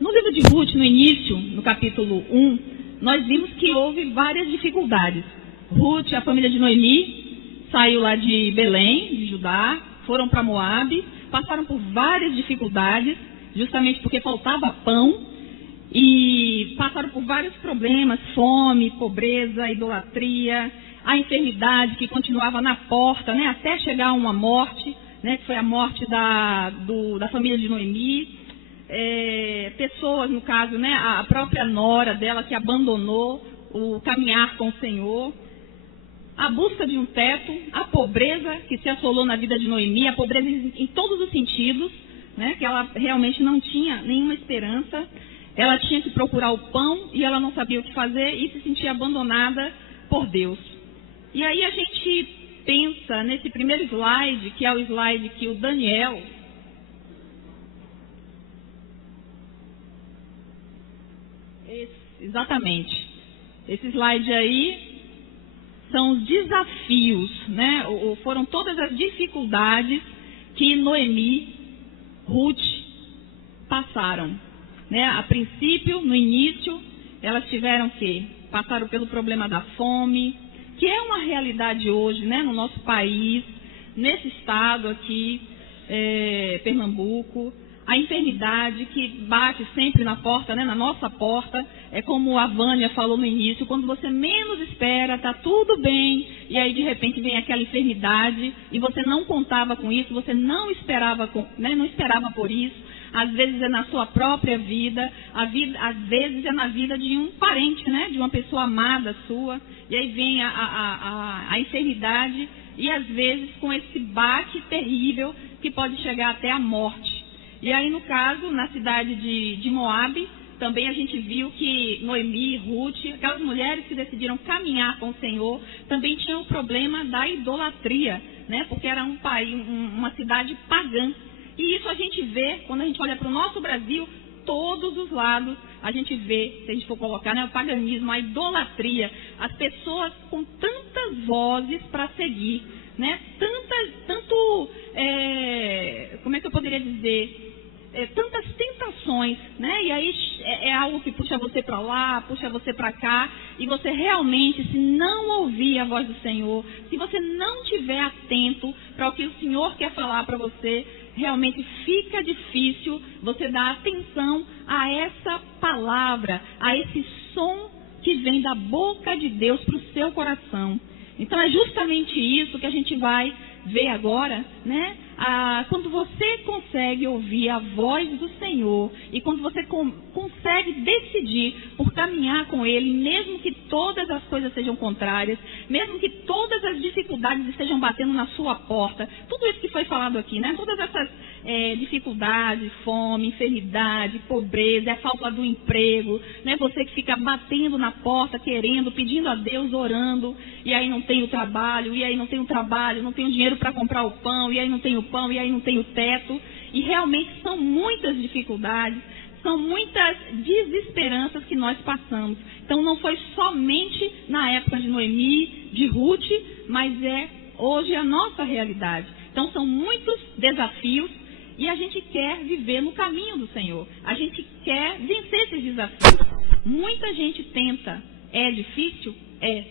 No livro de Ruth, no início, no capítulo 1, nós vimos que houve várias dificuldades. Ruth, a família de Noemi, saiu lá de Belém, de Judá, foram para Moabe, passaram por várias dificuldades, justamente porque faltava pão, e passaram por vários problemas, fome, pobreza, idolatria, a enfermidade que continuava na porta, né, até chegar a uma morte, né, que foi a morte da família de Noemi. Pessoas, no caso, né, a própria nora dela que abandonou o caminhar com o Senhor, a busca de um teto, a pobreza que se assolou na vida de Noemi, a pobreza em todos os sentidos, né, que ela realmente não tinha nenhuma esperança, ela tinha que procurar o pão e ela não sabia o que fazer e se sentia abandonada por Deus. E aí a gente pensa nesse primeiro slide, que é o slide que o Daniel... Exatamente. Esse slide aí são os desafios, né? Foram todas as dificuldades que Noemi, Ruth passaram, né? A princípio, no início, elas tiveram que passaram pelo problema da fome, que é uma realidade hoje, né? No nosso país, nesse estado aqui, Pernambuco. A enfermidade que bate sempre na porta, né, na nossa porta, é como a Vânia falou no início, quando você menos espera, está tudo bem, e aí de repente vem aquela enfermidade, e você não contava com isso, você não esperava, não esperava por isso, às vezes é na sua própria vida, às vezes é na vida de um parente, né, de uma pessoa amada sua, e aí vem a enfermidade, e às vezes com esse bate terrível que pode chegar até a morte. E aí, no caso, na cidade de Moabe, também a gente viu que Noemi, Ruth, aquelas mulheres que decidiram caminhar com o Senhor, também tinham o problema da idolatria, né? Porque era um país, uma cidade pagã. E isso a gente vê, quando a gente olha para o nosso Brasil, todos os lados, a gente vê, se a gente for colocar, né, o paganismo, a idolatria, as pessoas com tantas vozes para seguir, né? Como é que eu poderia dizer? Tantas tentações, né? E aí é algo que puxa você para lá, puxa você para cá, e você realmente, se não ouvir a voz do Senhor, se você não estiver atento para o que o Senhor quer falar para você, realmente fica difícil você dar atenção a essa palavra, a esse som que vem da boca de Deus para o seu coração. Então é justamente isso que a gente vai ver agora, né? Quando você consegue ouvir a voz do Senhor e quando você consegue decidir por caminhar com Ele, mesmo que todas as coisas sejam contrárias, mesmo que todas as dificuldades estejam batendo na sua porta, tudo isso que foi falado aqui, né? Todas essas dificuldades, fome, enfermidade, pobreza, a falta do emprego, né? Você que fica batendo na porta, querendo, pedindo a Deus, orando, e aí não tem o trabalho, e aí não tem o trabalho, não tem o dinheiro para comprar o pão, e aí não tem o pão, e aí não tem o teto, e realmente são muitas dificuldades, são muitas desesperanças que nós passamos. Então não foi somente na época de Noemi, de Ruth, mas hoje a nossa realidade. Então são muitos desafios e a gente quer viver no caminho do Senhor. A gente quer vencer esses desafios. Muita gente tenta. É difícil?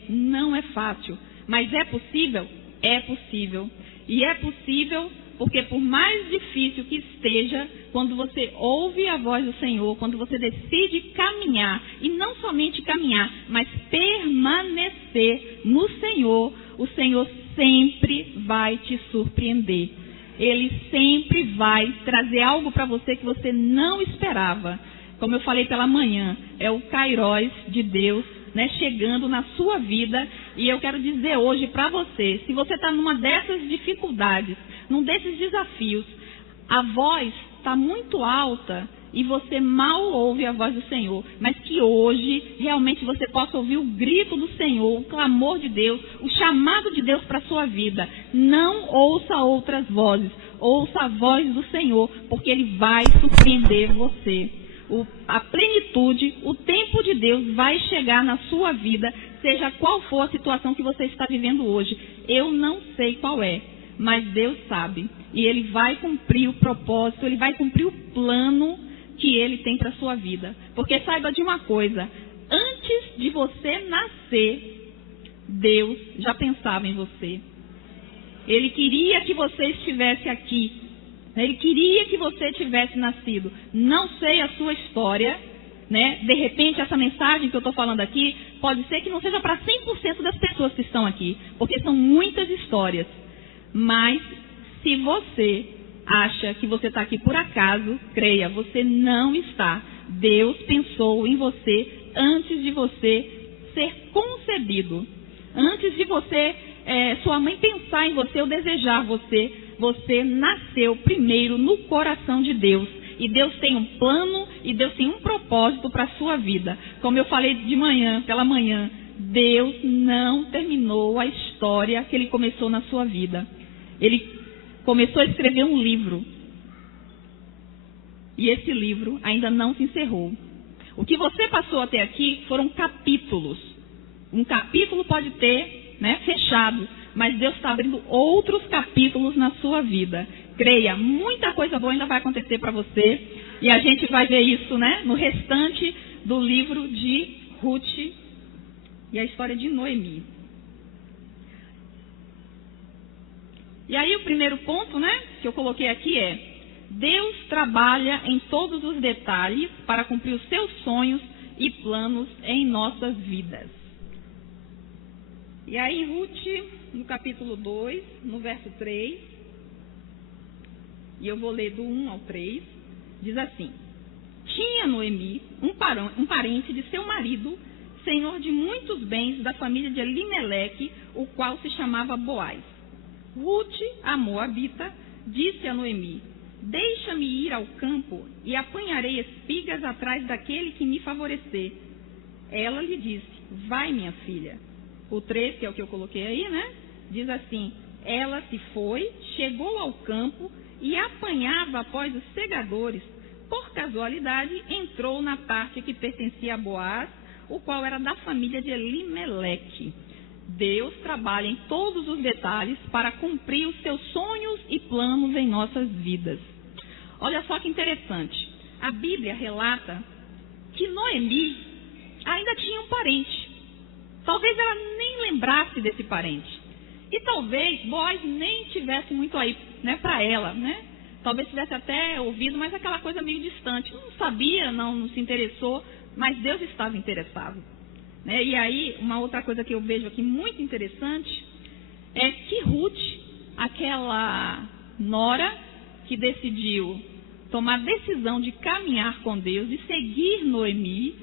Não é fácil. Mas é possível? É possível. E é possível porque por mais difícil que esteja, quando você ouve a voz do Senhor, quando você decide caminhar, e não somente caminhar, mas permanecer no Senhor, o Senhor sempre vai te surpreender. Ele sempre vai trazer algo para você que você não esperava. Como eu falei pela manhã, é o Kairos de Deus, né, chegando na sua vida. E eu quero dizer hoje para você, se você está numa dessas dificuldades, num desses desafios, a voz está muito alta e você mal ouve a voz do Senhor, mas que hoje realmente você possa ouvir o grito do Senhor, o clamor de Deus, o chamado de Deus para a sua vida. Não ouça outras vozes, ouça a voz do Senhor, porque Ele vai surpreender você. A plenitude, o tempo de Deus vai chegar na sua vida, seja qual for a situação que você está vivendo hoje. Eu não sei qual é, mas Deus sabe. E Ele vai cumprir o propósito, Ele vai cumprir o plano que Ele tem para a sua vida. Porque saiba de uma coisa, antes de você nascer, Deus já pensava em você. Ele queria que você estivesse aqui. Ele queria que você tivesse nascido. Não sei a sua história, né? De repente, essa mensagem que eu estou falando aqui, pode ser que não seja para 100% das pessoas que estão aqui, porque são muitas histórias. Mas, se você acha que você está aqui por acaso, creia, você não está. Deus pensou em você antes de você ser concebido. Antes de você, sua mãe pensar em você ou desejar você, você nasceu primeiro no coração de Deus. E Deus tem um plano e Deus tem um propósito para a sua vida. Como eu falei de manhã, pela manhã, Deus não terminou a história que Ele começou na sua vida. Ele começou a escrever um livro. E esse livro ainda não se encerrou. O que você passou até aqui foram capítulos. Um capítulo pode ter, né, fechado, mas Deus está abrindo outros capítulos na sua vida. Creia, muita coisa boa ainda vai acontecer para você. E a gente vai ver isso, né, no restante do livro de Ruth e a história de Noemi. E aí o primeiro ponto, né, que eu coloquei aqui é: Deus trabalha em todos os detalhes para cumprir os seus sonhos e planos em nossas vidas. E aí em Ruth, no capítulo 2, no verso 3, e eu vou ler do 1 ao 3, diz assim: Tinha Noemi um parente de seu marido, senhor de muitos bens da família de Elimeleque, o qual se chamava Boaz. Ruth, a moabita, disse a Noemi: Deixa-me ir ao campo e apanharei espigas atrás daquele que me favorecer. Ela lhe disse: Vai, minha filha. O 3, que é o que eu coloquei aí, né? Diz assim: Ela se foi, chegou ao campo e apanhava após os segadores. Por casualidade, entrou na parte que pertencia a Boaz, o qual era da família de Elimeleque. Deus trabalha em todos os detalhes para cumprir os seus sonhos e planos em nossas vidas. Olha só que interessante. A Bíblia relata que Noemi ainda tinha um parente. Talvez ela nem lembrasse desse parente. E talvez Boaz nem tivesse muito aí, né, para ela, né? Talvez tivesse até ouvido, mas aquela coisa meio distante. Não sabia, não se interessou, mas Deus estava interessado. Né? E aí, uma outra coisa que eu vejo aqui muito interessante é que Ruth, aquela nora que decidiu tomar a decisão de caminhar com Deus, de seguir Noemi,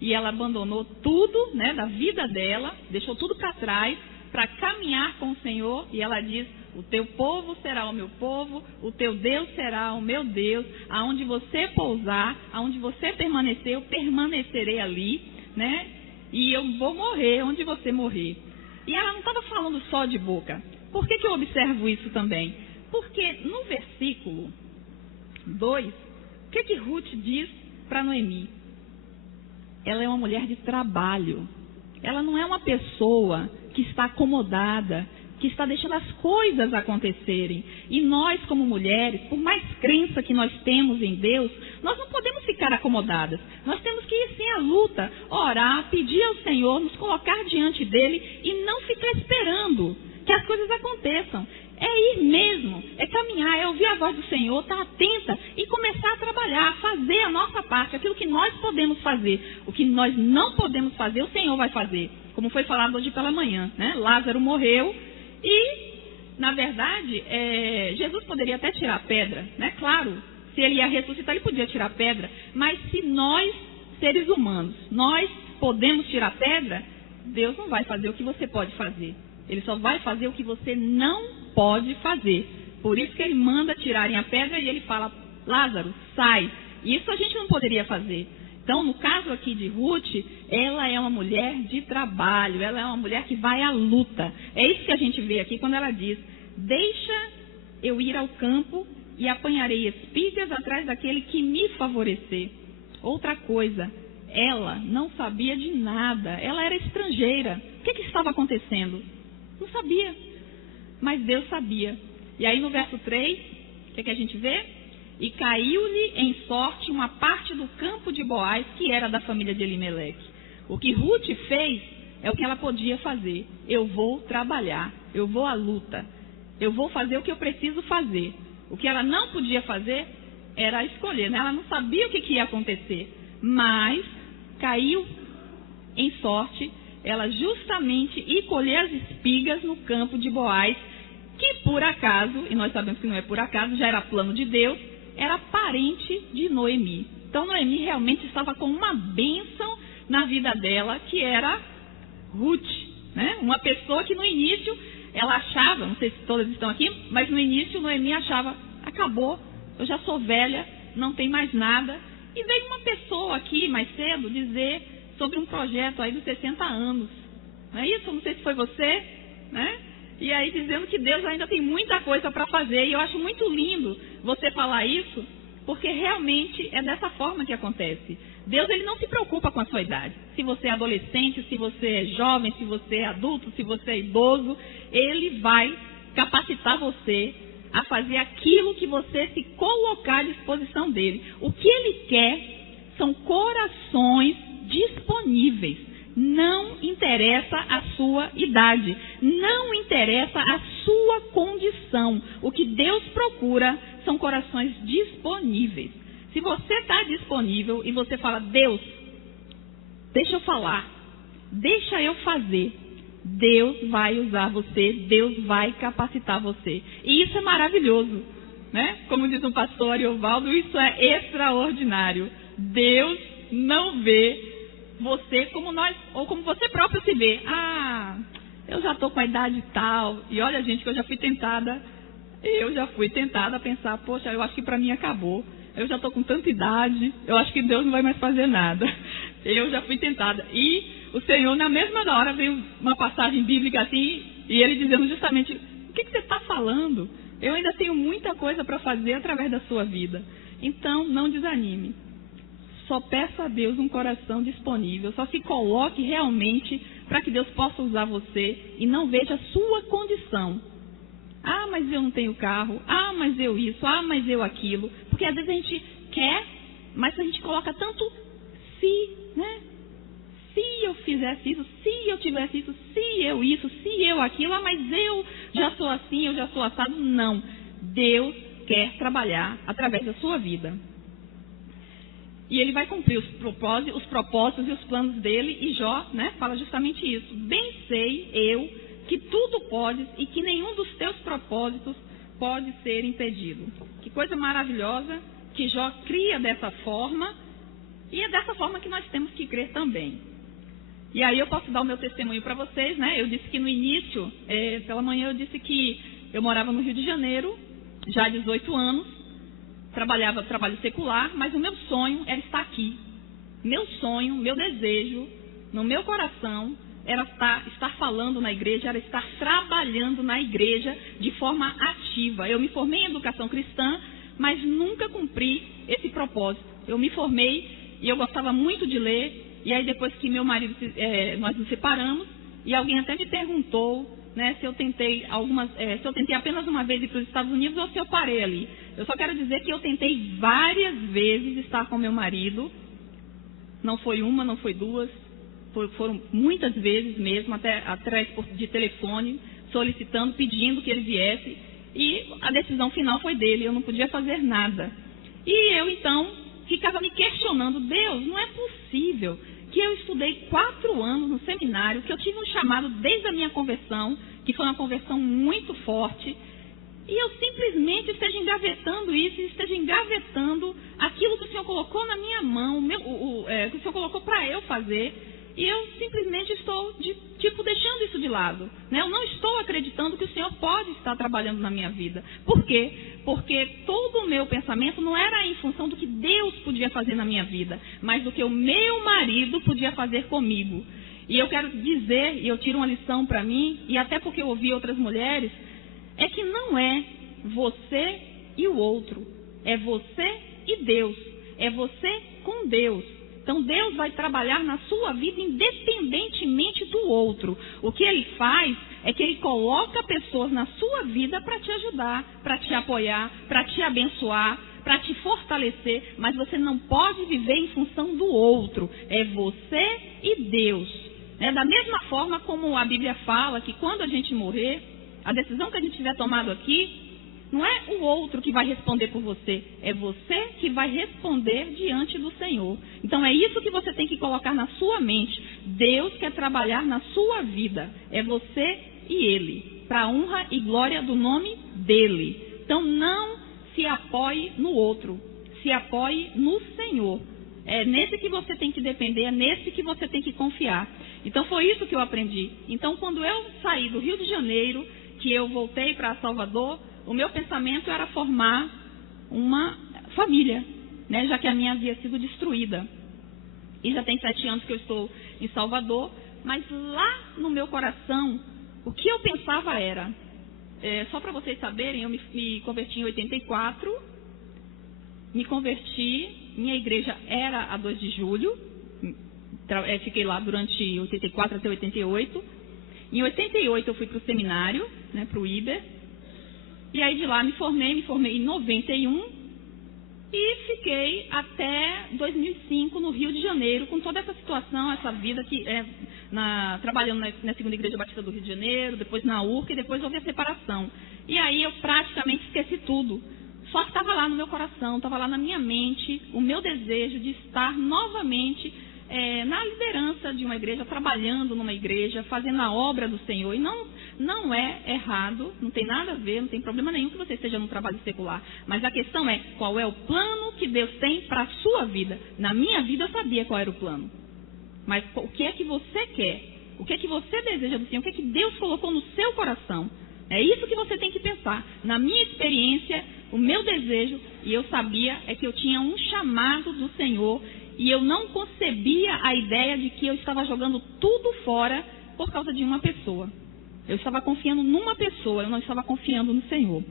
e ela abandonou tudo, né, da vida dela, deixou tudo para trás, para caminhar com o Senhor, e ela diz: o teu povo será o meu povo, o teu Deus será o meu Deus, aonde você pousar, aonde você permanecer, eu permanecerei ali, né? E eu vou morrer onde você morrer. E ela não estava falando só de boca. Por que eu observo isso também? Porque no versículo 2, o que Ruth diz para Noemi? Ela é uma mulher de trabalho. Ela não é uma pessoa que está acomodada, que está deixando as coisas acontecerem. E nós, como mulheres, por mais crença que nós temos em Deus, nós não podemos ficar acomodadas. Nós temos que ir sim à luta, orar, pedir ao Senhor, nos colocar diante dEle e não ficar esperando que as coisas aconteçam. É ir mesmo, é caminhar, é ouvir a voz do Senhor, estar atenta e começar a trabalhar, fazer a nossa parte, aquilo que nós podemos fazer. O que nós não podemos fazer, o Senhor vai fazer. Como foi falado hoje pela manhã, né? Lázaro morreu e, na verdade, Jesus poderia até tirar a pedra, né? Claro, se ele ia ressuscitar, ele podia tirar a pedra. Mas se nós, seres humanos, nós podemos tirar a pedra, Deus não vai fazer o que você pode fazer. Ele só vai fazer o que você não pode fazer. Por isso que ele manda tirarem a pedra e ele fala: Lázaro, sai. Isso a gente não poderia fazer. Então, no caso aqui de Ruth, ela é uma mulher de trabalho, ela é uma mulher que vai à luta. É isso que a gente vê aqui quando ela diz: deixa eu ir ao campo e apanharei espigas atrás daquele que me favorecer. Outra coisa, ela não sabia de nada, ela era estrangeira. O que estava acontecendo? Não sabia, mas Deus sabia. E aí no verso 3, o que a gente vê? e caiu-lhe em sorte uma parte do campo de Boaz, que era da família de Elimeleque. O que Ruth fez é o que ela podia fazer. Eu vou trabalhar, eu vou à luta, eu vou fazer o que eu preciso fazer. O que ela não podia fazer era escolher, né? Ela não sabia o que ia acontecer, mas caiu em sorte ela justamente ir colher as espigas no campo de Boaz, que por acaso, e nós sabemos que não é por acaso, já era plano de Deus, era parente de Noemi. Então Noemi realmente estava com uma bênção na vida dela, que era Ruth, né? Uma pessoa que no início ela achava, não sei se todas estão aqui, mas no início Noemi achava, acabou, eu já sou velha, não tem mais nada. E veio uma pessoa aqui mais cedo dizer sobre um projeto aí dos 60 anos. Não é isso? Não sei se foi você, né? E aí dizendo que Deus ainda tem muita coisa para fazer. E eu acho muito lindo você falar isso, porque realmente é dessa forma que acontece. Deus, ele não se preocupa com a sua idade. Se você é adolescente, se você é jovem, se você é adulto, se você é idoso, ele vai capacitar você a fazer aquilo que você se colocar à disposição dele. O que ele quer são corações disponíveis. Não interessa a sua idade, não interessa a sua condição. O que Deus procura são corações disponíveis. Se você está disponível e você fala, Deus, deixa eu falar, deixa eu fazer, Deus vai usar você, Deus vai capacitar você. E isso é maravilhoso, né? Como diz o pastor Ariovaldo, isso é extraordinário. Deus não vê você como nós, ou como você próprio se vê. Ah, eu já estou com a idade tal. E olha, gente, que eu já fui tentada a pensar, poxa, eu acho que para mim acabou. Eu já estou com tanta idade, eu acho que Deus não vai mais fazer nada. Eu já fui tentada. E o Senhor, na mesma hora, veio uma passagem bíblica assim, e ele dizendo justamente, o que você está falando? Eu ainda tenho muita coisa para fazer através da sua vida. Então, não desanime. Só peça a Deus um coração disponível. Só se coloque realmente para que Deus possa usar você e não veja a sua condição. Ah, mas eu não tenho carro. Ah, mas eu isso. Ah, mas eu aquilo. Porque às vezes a gente quer, mas a gente coloca tanto se, né? Se eu fizesse isso, se eu tivesse isso, se eu aquilo. Ah, mas eu já sou assim, eu já sou assado. Não. Deus quer trabalhar através da sua vida. E ele vai cumprir os propósitos e os planos dele. E Jó, né, fala justamente isso. Bem sei eu que tudo podes e que nenhum dos teus propósitos pode ser impedido. Que coisa maravilhosa que Jó cria dessa forma. E é dessa forma que nós temos que crer também. E aí eu posso dar o meu testemunho para vocês, né? Eu disse que no início, pela manhã eu disse que eu morava no Rio de Janeiro, já há 18 anos. Trabalhava trabalho secular, mas o meu sonho era estar aqui. Meu sonho, meu desejo, no meu coração, era estar falando na igreja, era estar trabalhando na igreja de forma ativa. Eu me formei em educação cristã, mas nunca cumpri esse propósito. Eu me formei e eu gostava muito de ler, e aí depois que meu marido, nós nos separamos, e alguém até me perguntou, né, se eu tentei apenas uma vez ir para os Estados Unidos ou se eu parei ali. Eu só quero dizer que eu tentei várias vezes estar com meu marido. Não foi uma, não foi duas. Foram muitas vezes mesmo, até através de telefone, solicitando, pedindo que ele viesse. E a decisão final foi dele, eu não podia fazer nada. E eu, então, ficava me questionando, Deus, não é possível que eu estudei 4 anos no seminário, que eu tive um chamado desde a minha conversão, que foi uma conversão muito forte, e eu simplesmente esteja engavetando isso, esteja engavetando aquilo que o Senhor colocou na minha mão, que o Senhor colocou para eu fazer, e eu simplesmente estou, deixando isso de lado. Né? Eu não estou acreditando que o Senhor pode estar trabalhando na minha vida. Por quê? Porque todo o meu pensamento não era em função do que Deus podia fazer na minha vida, mas do que o meu marido podia fazer comigo. E eu quero dizer, e eu tiro uma lição para mim, e até porque eu ouvi outras mulheres, é que não é você e o outro, é você e Deus, é você com Deus. Então Deus vai trabalhar na sua vida independentemente do outro. O que Ele faz é que Ele coloca pessoas na sua vida para te ajudar, para te apoiar, para te abençoar, para te fortalecer, mas você não pode viver em função do outro. É você e Deus. Da mesma forma como a Bíblia fala que quando a gente morrer, a decisão que a gente tiver tomado aqui, não é o outro que vai responder por você, é você que vai responder diante do Senhor. Então é isso que você tem que colocar na sua mente. Deus quer trabalhar na sua vida, é você e Ele, para a honra e glória do nome dEle. Então não se apoie no outro, se apoie no Senhor. É nesse que você tem que depender, é nesse que você tem que confiar. Então foi isso que eu aprendi. Então quando eu saí do Rio de Janeiro, que eu voltei para Salvador, o meu pensamento era formar uma família, já que a minha havia sido destruída. E já tem 7 anos que eu estou em Salvador, mas lá no meu coração, o que eu pensava era, só para vocês saberem, eu me converti em 84, me converti, minha igreja era a 2 de julho, fiquei lá durante 84 até 88. Em 88 eu fui para o seminário, para o IBER, e aí de lá me formei em 91 e fiquei até 2005 no Rio de Janeiro, com toda essa situação, essa vida que trabalhando na Segunda Igreja Batista do Rio de Janeiro, depois na URCA e depois houve a separação. E aí eu praticamente esqueci tudo. Só que estava lá no meu coração, estava lá na minha mente o meu desejo de estar novamente na liderança de uma igreja, trabalhando numa igreja, fazendo a obra do Senhor. E não é errado, não tem nada a ver, não tem problema nenhum que você esteja no trabalho secular. Mas a questão é, qual é o plano que Deus tem para a sua vida? Na minha vida eu sabia qual era o plano. Mas o que é que você quer? O que é que você deseja do Senhor? O que é que Deus colocou no seu coração? É isso que você tem que pensar. Na minha experiência, o meu desejo, e eu sabia, é que eu tinha um chamado do Senhor. E eu não concebia a ideia de que eu estava jogando tudo fora por causa de uma pessoa. Eu estava confiando numa pessoa, eu não estava confiando no Senhor.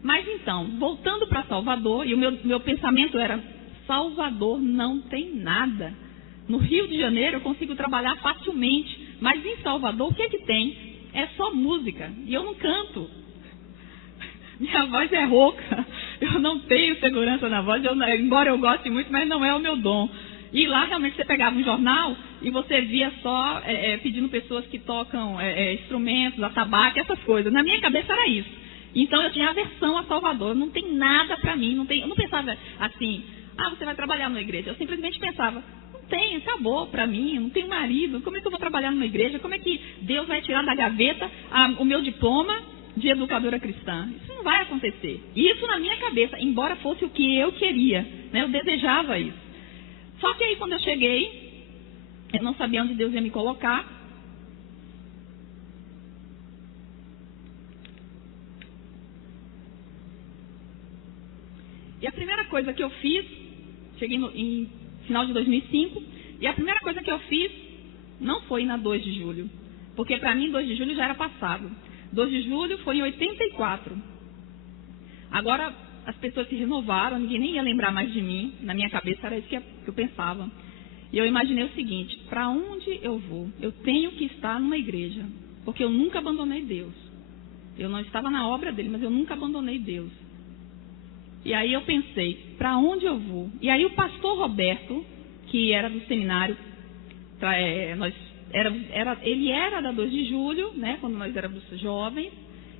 Mas então, voltando para Salvador, e o meu pensamento era, Salvador não tem nada. No Rio de Janeiro eu consigo trabalhar facilmente, mas em Salvador o que é que tem? É só música, e eu não canto. Minha voz é rouca, eu não tenho segurança na voz, embora eu goste muito, mas não é o meu dom. E lá realmente você pegava um jornal e você via só pedindo pessoas que tocam instrumentos, atabaque, essas coisas. Na minha cabeça era isso. Então eu tinha aversão a Salvador, não tem nada para mim, eu não pensava assim, você vai trabalhar numa igreja. Eu simplesmente pensava, não tem, acabou para mim, eu não tenho marido, como é que eu vou trabalhar numa igreja? Como é que Deus vai tirar da gaveta o meu diploma de educadora cristã? Isso não vai acontecer. Isso na minha cabeça, embora fosse o que eu queria, eu desejava isso. Só que aí quando eu cheguei, eu não sabia onde Deus ia me colocar. E a primeira coisa que eu fiz, cheguei em final de 2005, e a primeira coisa que eu fiz não foi na 2 de julho, porque para mim 2 de julho já era passado. 2 de julho foi em 84. Agora as pessoas se renovaram, ninguém nem ia lembrar mais de mim. Na minha cabeça era isso que eu pensava. E eu imaginei o seguinte, para onde eu vou? Eu tenho que estar numa igreja, porque eu nunca abandonei Deus. Eu não estava na obra dele, mas eu nunca abandonei Deus. E aí eu pensei, para onde eu vou? E aí o pastor Roberto, que era do seminário, ele era da 2 de julho, quando nós éramos jovens,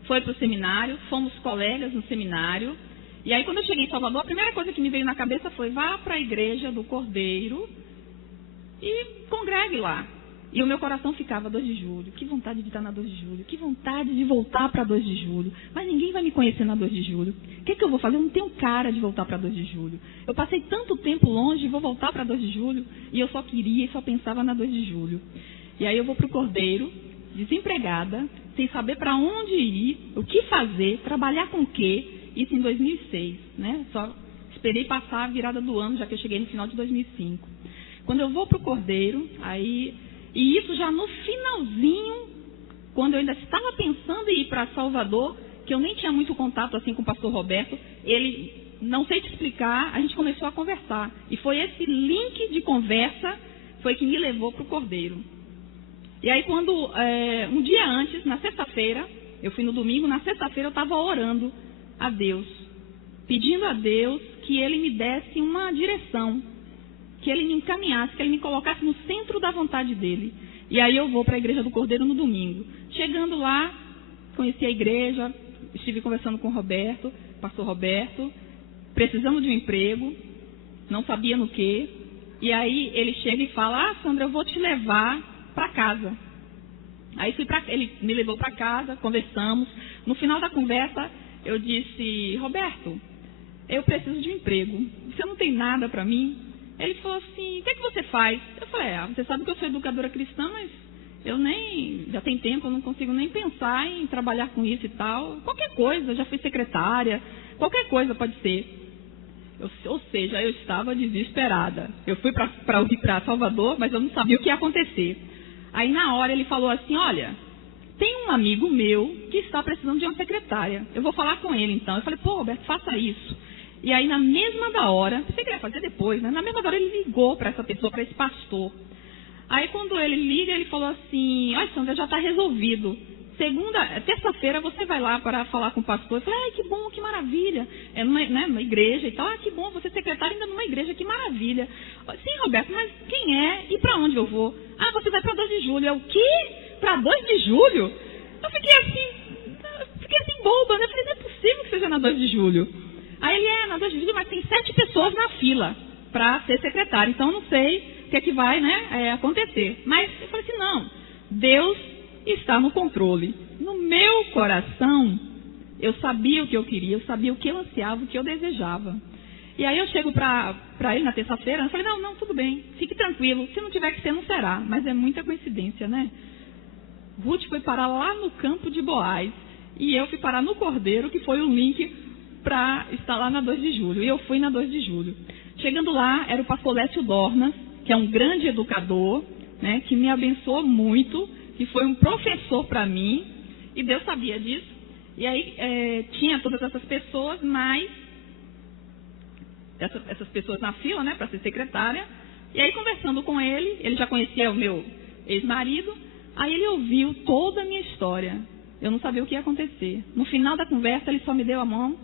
foi para o seminário, fomos colegas no seminário. E aí quando eu cheguei em Salvador, a primeira coisa que me veio na cabeça foi, vá para a igreja do Cordeiro e congregue lá. E o meu coração ficava, 2 de julho, que vontade de estar na 2 de julho, que vontade de voltar para 2 de julho, mas ninguém vai me conhecer na 2 de julho. O que é que eu vou fazer? Eu não tenho cara de voltar para 2 de julho. Eu passei tanto tempo longe, vou voltar para 2 de julho, e eu só queria e só pensava na 2 de julho. E aí eu vou para o Cordeiro, desempregada, sem saber para onde ir, o que fazer, trabalhar com o quê, isso em 2006, Só esperei passar a virada do ano, já que eu cheguei no final de 2005. Quando eu vou para o Cordeiro, e isso já no finalzinho, quando eu ainda estava pensando em ir para Salvador, que eu nem tinha muito contato assim com o pastor Roberto, ele, não sei te explicar, a gente começou a conversar. E foi esse link de conversa foi que me levou para o Cordeiro. E aí quando, um dia antes, na sexta-feira, eu fui no domingo, na sexta-feira eu estava orando a Deus, pedindo a Deus que ele me desse uma direção, que ele me encaminhasse, que ele me colocasse no centro da vontade dele. E aí eu vou para a Igreja do Cordeiro no domingo. Chegando lá, conheci a igreja, estive conversando com o Roberto, pastor Roberto, precisamos de um emprego, não sabia no quê. E aí ele chega e fala, Sandra, eu vou te levar para casa. Aí ele me levou para casa, conversamos. No final da conversa, eu disse, Roberto, eu preciso de um emprego. Você não tem nada para mim? Ele falou assim, o que é que você faz? Eu falei, você sabe que eu sou educadora cristã, mas já tem tempo, eu não consigo nem pensar em trabalhar com isso e tal. Qualquer coisa, já fui secretária, qualquer coisa pode ser. Ou seja, eu estava desesperada. Eu fui para Salvador, mas eu não sabia o que ia acontecer. Aí na hora ele falou assim, olha, tem um amigo meu que está precisando de uma secretária. Eu vou falar com ele então. Eu falei, pô, Roberto, faça isso. E aí na mesma da hora, você queria fazer depois, né? Na mesma da hora ele ligou para essa pessoa, para esse pastor. Aí quando ele liga, ele falou assim, olha Sandra, já está resolvido. Terça-feira você vai lá para falar com o pastor. Eu falei, ai, que bom, que maravilha. É numa igreja e tal. Ah, que bom, você é secretária ainda numa igreja, que maravilha. Sim, Roberto, mas quem é e para onde eu vou? Ah, você vai para 2 de julho. Eu, o quê? Para 2 de julho? Eu fiquei assim boba, né? Eu falei, não é possível que seja na 2 de julho. Aí ele, na 2 de julho, mas tem 7 pessoas na fila para ser secretária. Então eu não sei o que é que vai, acontecer. Mas eu falei assim, não, Deus está no controle. No meu coração, eu sabia o que eu queria, eu sabia o que eu ansiava, o que eu desejava. E aí eu chego para ele na terça-feira, eu falei, não, tudo bem, fique tranquilo, se não tiver que ser, não será. Mas é muita coincidência, né? Ruth foi parar lá no campo de Boaz, e eu fui parar no Cordeiro, que foi o link para estar lá na 2 de julho. E eu fui na 2 de julho. Chegando lá, era o pastor Lécio Dornas, que é um grande educador, né, que me abençoou muito, que foi um professor para mim, e Deus sabia disso. E aí tinha todas essas pessoas, mas essas pessoas na fila, né, para ser secretária. E aí conversando com ele já conhecia o meu ex-marido, aí ele ouviu toda a minha história. Eu não sabia o que ia acontecer. No final da conversa, ele só me deu a mão,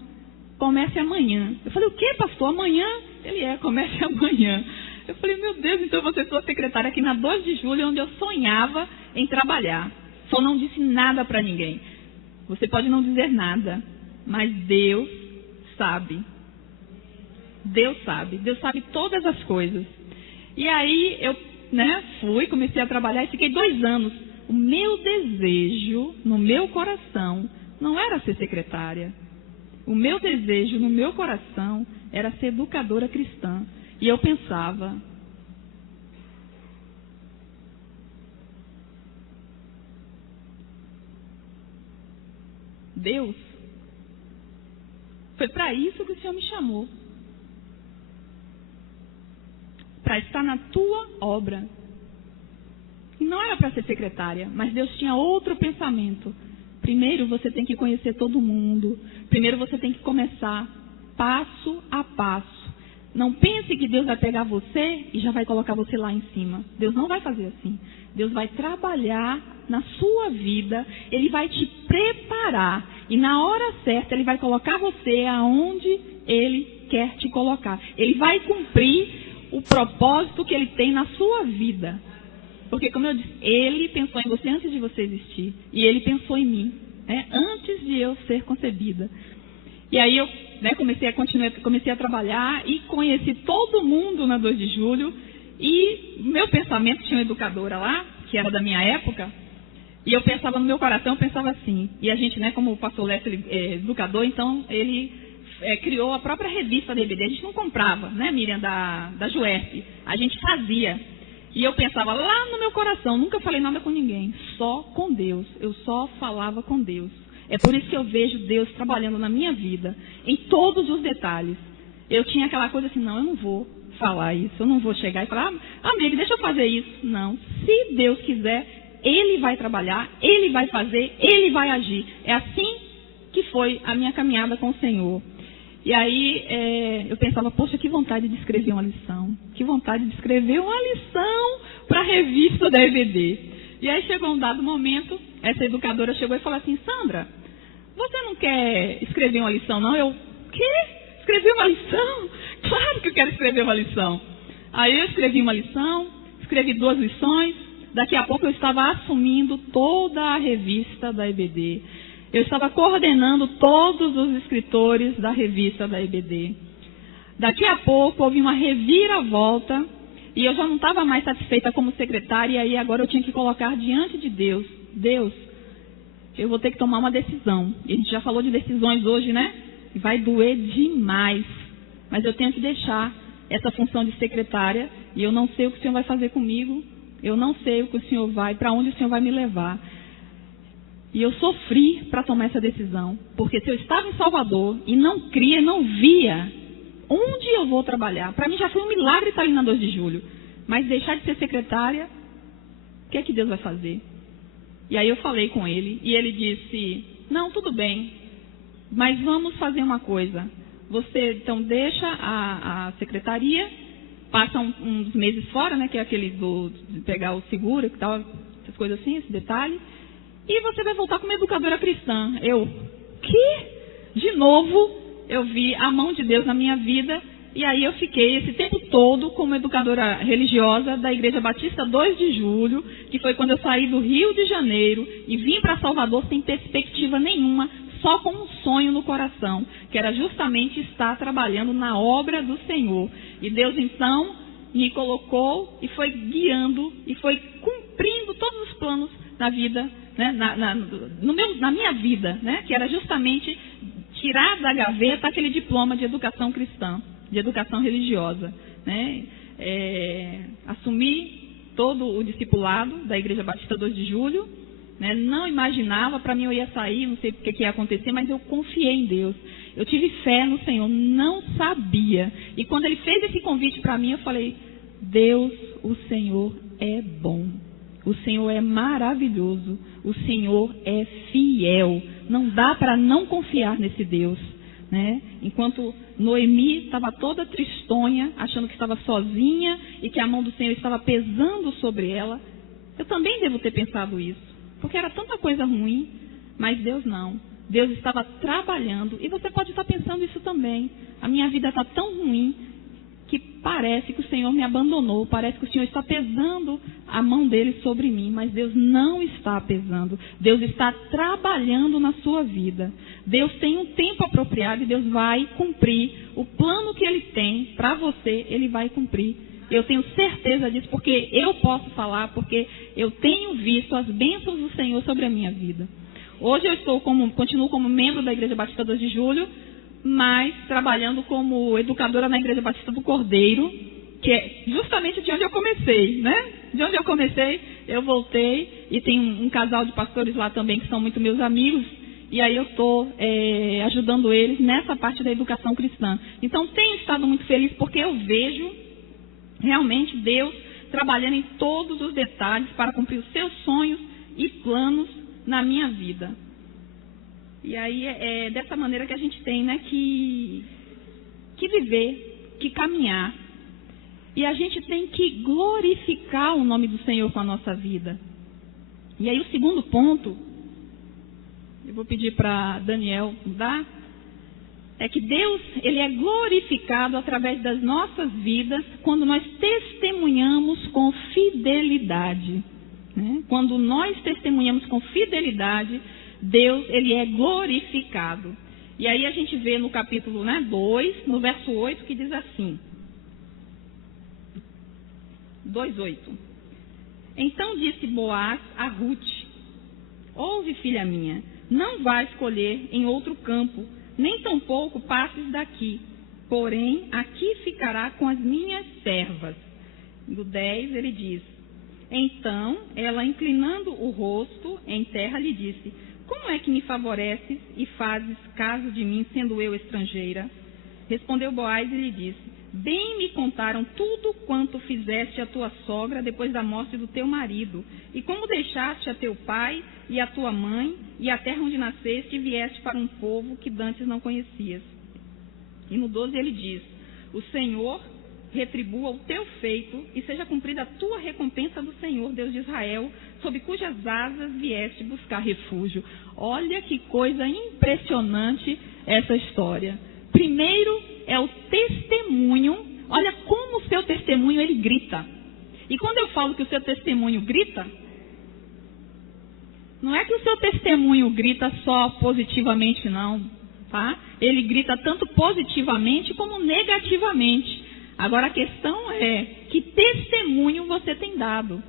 comece amanhã. Eu falei, o que, pastor? Amanhã? Ele comece amanhã. Eu falei, meu Deus, então você é sua secretária aqui na 2 de julho, onde eu sonhava em trabalhar. Só não disse nada para ninguém. Você pode não dizer nada, mas Deus sabe. Deus sabe todas as coisas. E aí eu comecei a trabalhar e fiquei 2 anos. O meu desejo no meu coração não era ser secretária. O meu desejo no meu coração era ser educadora cristã. E eu pensava, Deus, foi para isso que o Senhor me chamou. Para estar na tua obra. E não era para ser secretária, mas Deus tinha outro pensamento. Primeiro você tem que conhecer todo mundo. Primeiro você tem que começar passo a passo. Não pense que Deus vai pegar você e já vai colocar você lá em cima. Deus não vai fazer assim. Deus vai trabalhar na sua vida. Ele vai te preparar. E na hora certa, Ele vai colocar você aonde Ele quer te colocar. Ele vai cumprir o propósito que Ele tem na sua vida. Porque, como eu disse, Ele pensou em você antes de você existir. E Ele pensou em mim, antes de eu ser concebida. E aí eu comecei a trabalhar e conheci todo mundo na 2 de julho. E meu pensamento, tinha uma educadora lá, que era da minha época, e eu pensava no meu coração, eu pensava assim. E a gente, como o pastor Lécio é educador, então ele criou a própria revista da EBD. A gente não comprava, né, Miriam, da Juerp. A gente fazia. E eu pensava lá no meu coração, nunca falei nada com ninguém, só com Deus. Eu só falava com Deus. É por isso que eu vejo Deus trabalhando na minha vida, em todos os detalhes. Eu tinha aquela coisa assim, não, eu não vou falar isso, eu não vou chegar e falar, amigo, deixa eu fazer isso. Não, se Deus quiser, Ele vai trabalhar, Ele vai fazer, Ele vai agir. É assim que foi a minha caminhada com o Senhor. E aí eu pensava, poxa, que vontade de escrever uma lição. Que vontade de escrever uma lição para a revista da EBD. E aí chegou um dado momento, essa educadora chegou e falou assim, Sandra, você não quer escrever uma lição, não? Eu, quê? escrever uma lição? Claro que eu quero escrever uma lição. Aí eu escrevi uma lição, escrevi 2 lições. Daqui a pouco eu estava assumindo toda a revista da EBD. Eu estava coordenando todos os escritores da revista da EBD. Daqui a pouco houve uma reviravolta e eu já não estava mais satisfeita como secretária, e aí agora eu tinha que colocar diante de Deus. Deus, eu vou ter que tomar uma decisão. E a gente já falou de decisões hoje, né? E vai doer demais. Mas eu tenho que deixar essa função de secretária e eu não sei o que o Senhor vai fazer comigo. Eu não sei o que o Senhor vai, para onde o Senhor vai me levar. E eu sofri para tomar essa decisão. Porque se eu estava em Salvador e não cria, não via onde eu vou trabalhar, para mim já foi um milagre estar ali na 2 de julho. Mas deixar de ser secretária, o que é que Deus vai fazer? E aí eu falei com ele e ele disse, não, tudo bem, mas vamos fazer uma coisa. Você então deixa a secretaria, passa uns meses fora, né, que é aquele de pegar o seguro e tal, essas coisas assim, esse detalhe, e você vai voltar como educadora cristã. Eu, que? De novo, eu vi a mão de Deus na minha vida, e aí eu fiquei esse tempo todo como educadora religiosa da Igreja Batista 2 de Julho, que foi quando eu saí do Rio de Janeiro e vim para Salvador sem perspectiva nenhuma, só com um sonho no coração, que era justamente estar trabalhando na obra do Senhor. E Deus então me colocou e foi guiando e foi cumprindo todos os planos na vida, né, na minha vida, né, que era justamente tirar da gaveta aquele diploma de educação cristã, de educação religiosa, né, assumir todo o discipulado da Igreja Batista 2 de Julho, né, não imaginava, para mim eu ia sair, não sei o que ia acontecer, mas eu confiei em Deus, eu tive fé no Senhor, não sabia, e quando Ele fez esse convite para mim, eu falei, Deus, o Senhor é bom, o Senhor é maravilhoso, o Senhor é fiel, não dá para não confiar nesse Deus, né? Enquanto Noemi estava toda tristonha, achando que estava sozinha e que a mão do Senhor estava pesando sobre ela, eu também devo ter pensado isso, porque era tanta coisa ruim, mas Deus não. Deus estava trabalhando, e você pode estar pensando isso também. A minha vida está tão ruim que parece que o Senhor me abandonou, parece que o Senhor está pesando a mão dele sobre mim, mas Deus não está pesando. Deus está trabalhando na sua vida. Deus tem um tempo apropriado e Deus vai cumprir o plano que Ele tem para você, Ele vai cumprir. Eu tenho certeza disso, porque eu posso falar, porque eu tenho visto as bênçãos do Senhor sobre a minha vida. Hoje eu continuo como membro da Igreja Batista 2 de Julho, mas trabalhando como educadora na Igreja Batista do Cordeiro, que é justamente de onde eu comecei, né? De onde eu comecei, eu voltei, e tem um casal de pastores lá também que são muito meus amigos, e aí eu estou ajudando eles nessa parte da educação cristã. Então tenho estado muito feliz porque eu vejo realmente Deus trabalhando em todos os detalhes para cumprir os seus sonhos e planos na minha vida. E aí é dessa maneira que a gente tem, né, que viver, que caminhar. E a gente tem que glorificar o nome do Senhor com a nossa vida. E aí o segundo ponto, eu vou pedir para Daniel mudar, é que Deus, Ele é glorificado através das nossas vidas quando nós testemunhamos com fidelidade, né? Quando nós testemunhamos com fidelidade, Deus, Ele é glorificado. E aí a gente vê no capítulo 2, no verso 8, que diz assim, 2:8. Então disse Boaz a Ruth, ouve, filha minha, não vais colher em outro campo, nem tampouco passes daqui, porém aqui ficará com as minhas servas. No 10 ele diz, então ela, inclinando o rosto em terra, lhe disse, como é que me favoreces e fazes caso de mim, sendo eu estrangeira? Respondeu Boaz e lhe disse, bem me contaram tudo quanto fizeste a tua sogra depois da morte do teu marido, e como deixaste a teu pai e a tua mãe e a terra onde nasceste e vieste para um povo que dantes não conhecias. E no 12 ele diz, o Senhor retribua o teu feito e seja cumprida a tua recompensa do Senhor, Deus de Israel, sob cujas asas vieste buscar refúgio. Olha que coisa impressionante essa história. Primeiro, é o testemunho. Olha como o seu testemunho, ele grita. E quando eu falo que o seu testemunho grita, não é que o seu testemunho grita só positivamente, não, tá? Ele grita tanto positivamente como negativamente. Agora a questão é, que testemunho você tem dado?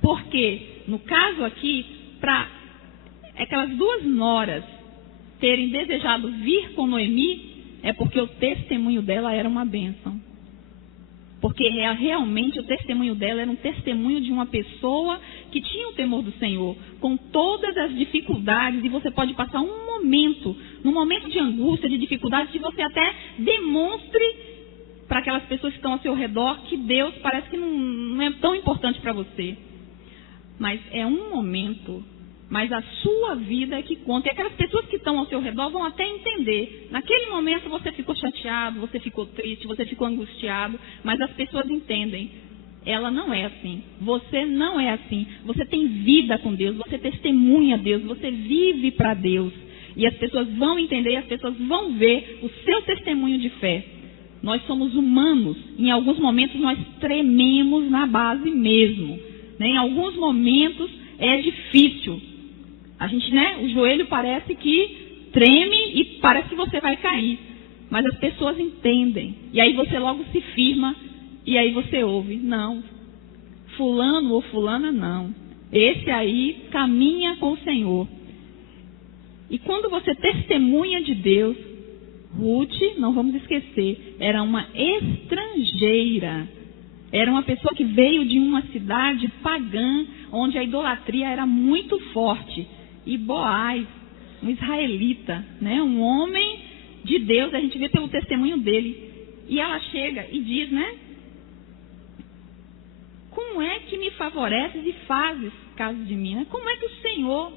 Porque, no caso aqui, para aquelas duas noras terem desejado vir com Noemi, é porque o testemunho dela era uma bênção. Porque realmente o testemunho dela era um testemunho de uma pessoa que tinha o temor do Senhor, com todas as dificuldades, e você pode passar num momento de angústia, de dificuldade, que você até demonstre para aquelas pessoas que estão ao seu redor que Deus parece que não é tão importante para você. Mas é um momento, mas a sua vida é que conta. E aquelas pessoas que estão ao seu redor vão até entender. Naquele momento você ficou chateado, você ficou triste, você ficou angustiado, mas as pessoas entendem. Ela não é assim. Você não é assim. Você tem vida com Deus, você testemunha Deus, você vive para Deus. E as pessoas vão entender, as pessoas vão ver o seu testemunho de fé. Nós somos humanos. Em alguns momentos nós trememos na base mesmo. Em alguns momentos é difícil. A gente, o joelho parece que treme e parece que você vai cair. Mas as pessoas entendem. E aí você logo se firma e aí você ouve. Não, fulano ou fulana não. Esse aí caminha com o Senhor. E quando você testemunha de Deus, Ruth, não vamos esquecer, era uma estrangeira. Era uma pessoa que veio de uma cidade pagã, onde a idolatria era muito forte. E Boaz, um israelita, um homem de Deus, a gente vê pelo testemunho dele. E ela chega e diz, como é que me favoreces e fazes caso de mim? Como é que o Senhor,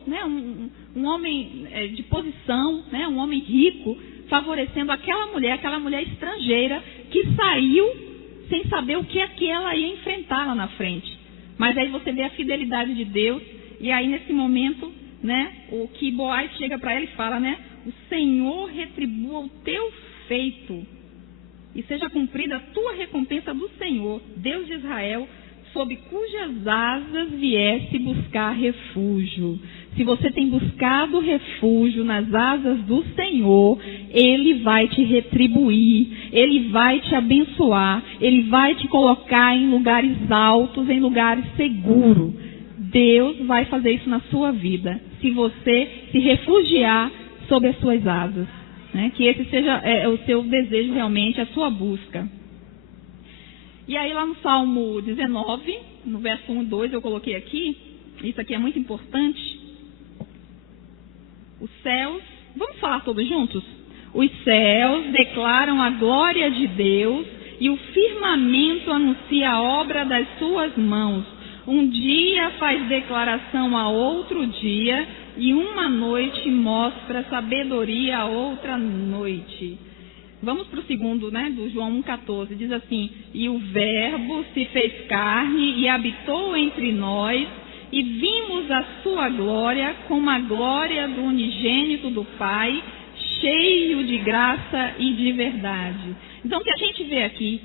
um homem de posição, um homem rico, favorecendo aquela mulher estrangeira, que saiu sem saber o que é que ela ia enfrentar lá na frente. Mas aí você vê a fidelidade de Deus, e aí nesse momento, o que Boaz chega para ela e fala, o Senhor retribua o teu feito, e seja cumprida a tua recompensa do Senhor, Deus de Israel, sob cujas asas viesse buscar refúgio. Se você tem buscado refúgio nas asas do Senhor, Ele vai te retribuir, Ele vai te abençoar, Ele vai te colocar em lugares altos, em lugares seguros. Deus vai fazer isso na sua vida, se você se refugiar sob as suas asas. Que esse seja o seu desejo realmente, a sua busca. E aí lá no Salmo 19, no verso 1 e 2, eu coloquei aqui, isso aqui é muito importante. Os céus, vamos falar todos juntos? Os céus declaram a glória de Deus e o firmamento anuncia a obra das suas mãos. Um dia faz declaração a outro dia e uma noite mostra sabedoria a outra noite. Vamos para o segundo, do João 1,14. Diz assim: e o Verbo se fez carne e habitou entre nós, e vimos a sua glória como a glória do unigênito do Pai, cheio de graça e de verdade. Então, o que a gente vê aqui,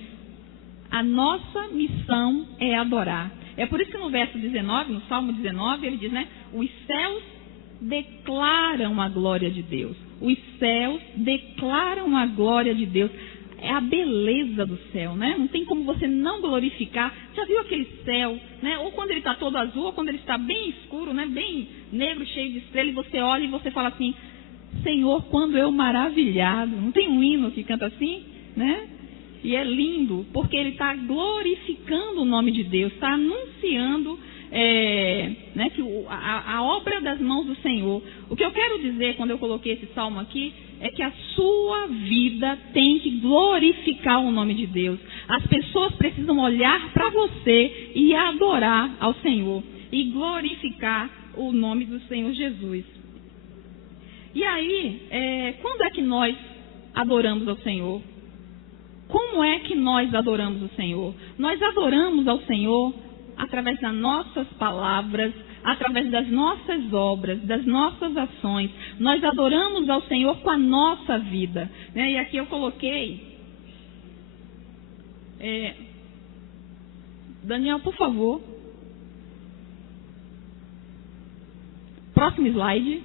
a nossa missão é adorar. É por isso que no verso 19, no Salmo 19, ele diz, os céus declaram a glória de Deus. Os céus declaram a glória de Deus. É a beleza do céu, Não tem como você não glorificar. Já viu aquele céu, Ou quando ele está todo azul, ou quando ele está bem escuro, bem negro, cheio de estrela, e você olha e você fala assim, Senhor, quando eu maravilhado. Não tem um hino que canta assim, E é lindo, porque ele está glorificando o nome de Deus, está anunciando que a obra das mãos do Senhor. O que eu quero dizer quando eu coloquei esse salmo aqui é que a sua vida tem que glorificar o nome de Deus. As pessoas precisam olhar para você e adorar ao Senhor e glorificar o nome do Senhor Jesus. E aí, quando é que nós adoramos ao Senhor? Como é que nós adoramos o Senhor? Nós adoramos ao Senhor através das nossas palavras, através das nossas obras, das nossas ações. Nós adoramos ao Senhor com a nossa vida. E aqui eu coloquei Daniel, por favor. Próximo slide.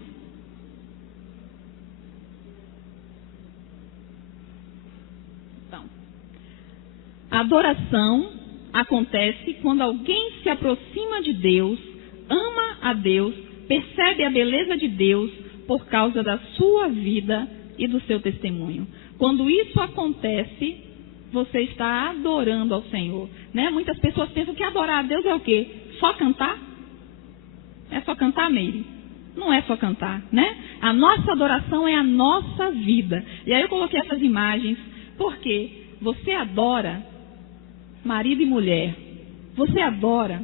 Então, a adoração acontece quando alguém se aproxima de Deus, ama a Deus, percebe a beleza de Deus por causa da sua vida e do seu testemunho. Quando isso acontece, você está adorando ao Senhor, né? Muitas pessoas pensam que adorar a Deus é o quê? Só cantar? É só cantar, Meire? Não é só cantar, né? A nossa adoração é a nossa vida. E aí eu coloquei essas imagens, porque você adora marido e mulher. Você adora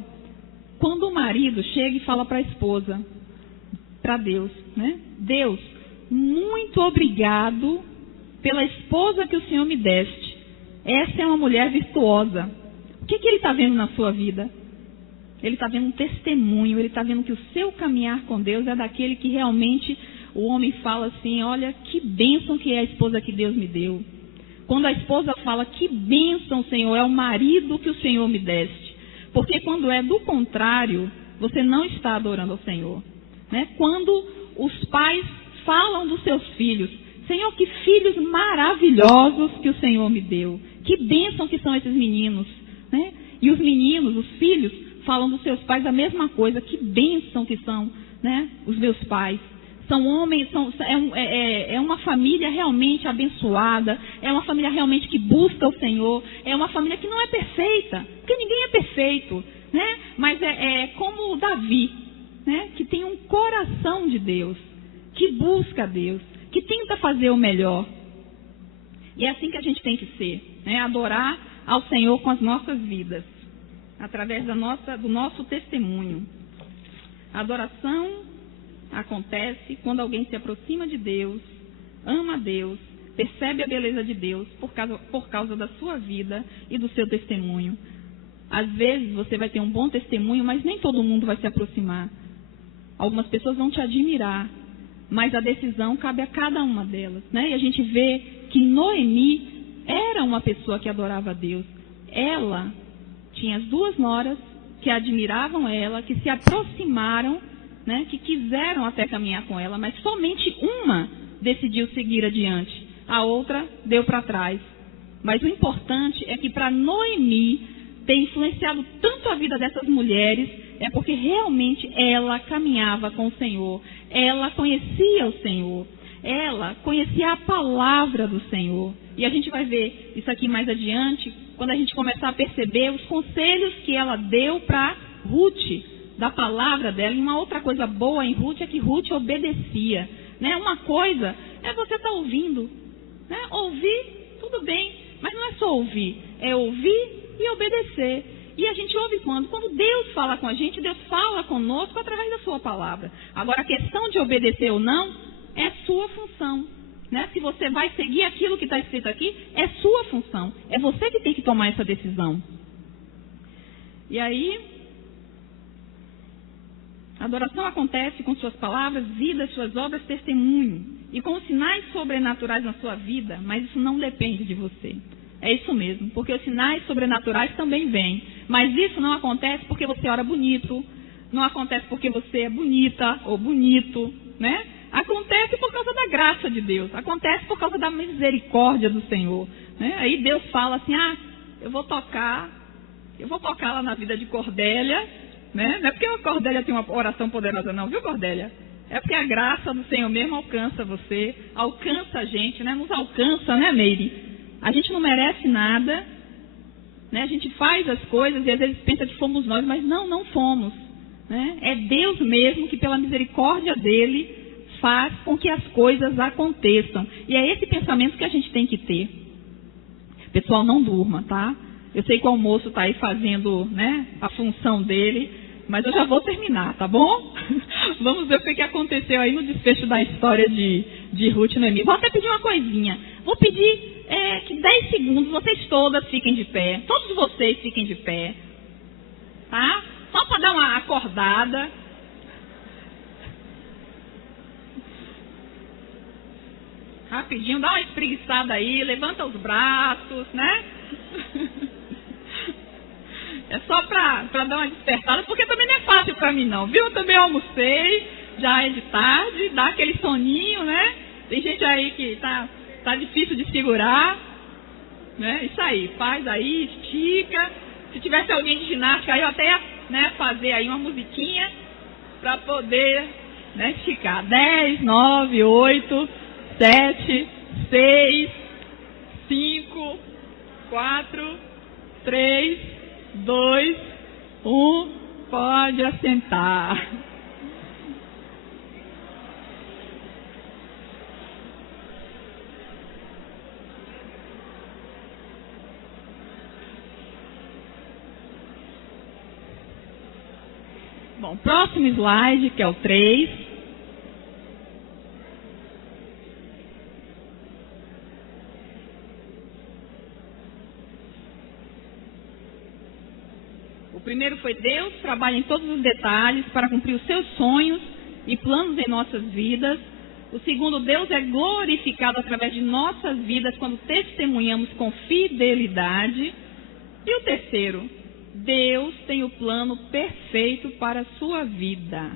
quando o marido chega e fala para a esposa, para Deus, né? Deus, muito obrigado pela esposa que o Senhor me deste. Essa é uma mulher virtuosa. O que ele está vendo na sua vida? Ele está vendo um testemunho, ele está vendo que o seu caminhar com Deus é daquele que realmente o homem fala assim, olha, que bênção que é a esposa que Deus me deu. Quando a esposa fala, que bênção, Senhor, é o marido que o Senhor me deste. Porque quando é do contrário, você não está adorando ao Senhor, né? Quando os pais falam dos seus filhos, Senhor, que filhos maravilhosos que o Senhor me deu. Que bênção que são esses meninos, né? E os meninos, os filhos, falam dos seus pais a mesma coisa. Que bênção que são, né, os meus pais. São homens, é uma família realmente abençoada, é uma família realmente que busca o Senhor, é uma família que não é perfeita, porque ninguém é perfeito, né? Mas é como Davi, né, que tem um coração de Deus, que busca a Deus, que tenta fazer o melhor. E é assim que a gente tem que ser, né? Adorar ao Senhor com as nossas vidas, através do nosso testemunho. A adoração acontece quando alguém se aproxima de Deus, ama a Deus, percebe a beleza de Deus por causa da sua vida e do seu testemunho. Às vezes você vai ter um bom testemunho, mas nem todo mundo vai se aproximar. Algumas pessoas vão te admirar, mas a decisão cabe a cada uma delas, né? E a gente vê que Noemi era uma pessoa que adorava a Deus. Ela tinha as duas noras que admiravam ela, que se aproximaram, né, que quiseram até caminhar com ela, mas somente uma decidiu seguir adiante. A outra deu para trás. Mas o importante é que para Noemi ter influenciado tanto a vida dessas mulheres, é porque realmente ela caminhava com o Senhor. Ela conhecia o Senhor. Ela conhecia a palavra do Senhor. E a gente vai ver isso aqui mais adiante, quando a gente começar a perceber os conselhos que ela deu para Ruth, da palavra dela. E uma outra coisa boa em Ruth é que Ruth obedecia, né? Uma coisa é você estar ouvindo, né? Ouvir, tudo bem, mas não é só ouvir, é ouvir e obedecer. E a gente ouve quando? Quando Deus fala com a gente, Deus fala conosco através da sua palavra. Agora, a questão de obedecer ou não é sua função, né? Se você vai seguir aquilo que está escrito aqui, é sua função. É você que tem que tomar essa decisão. E aí, a adoração acontece com suas palavras, vida, suas obras, testemunho. E com os sinais sobrenaturais na sua vida, mas isso não depende de você. É isso mesmo, porque os sinais sobrenaturais também vêm. Mas isso não acontece porque você ora bonito, não acontece porque você é bonita ou bonito, né? Acontece por causa da graça de Deus, acontece por causa da misericórdia do Senhor, né? Aí Deus fala assim, eu vou tocar lá na vida de Cordélia, né? Não é porque a Cordélia tem uma oração poderosa não, viu, Cordélia? É porque a graça do Senhor mesmo alcança você, alcança a gente, né? Nos alcança, né, Meire? A gente não merece nada, né? A gente faz as coisas e às vezes pensa que fomos nós, mas não fomos, né? É Deus mesmo que pela misericórdia dele faz com que as coisas aconteçam. E é esse pensamento que a gente tem que ter. Pessoal, não durma, tá? Eu sei que o almoço está aí fazendo, né, a função dele, mas eu já vou terminar, tá bom? Vamos ver o que aconteceu aí no desfecho da história de Ruth e Noemi. Vou até pedir uma coisinha. Vou pedir que 10 segundos vocês todas fiquem de pé. Todos vocês fiquem de pé. Tá? Só para dar uma acordada. Rapidinho, dá uma espreguiçada aí, levanta os braços, né? É só para dar uma despertada, porque também não é fácil para mim não, viu? Eu também almocei, já é de tarde, dá aquele soninho, né? Tem gente aí que tá difícil de segurar, né? Isso aí, faz aí, estica. Se tivesse alguém de ginástica aí, eu até ia, né, fazer aí uma musiquinha para poder, né, esticar. 10, 9, 8, 7, 6, 5, 4, 3, 2, 1, pode assentar. Bom, próximo slide, que é o 3. O primeiro foi: Deus trabalha em todos os detalhes para cumprir os seus sonhos e planos em nossas vidas. O segundo: Deus é glorificado através de nossas vidas quando testemunhamos com fidelidade. E o terceiro: Deus tem o plano perfeito para a sua vida.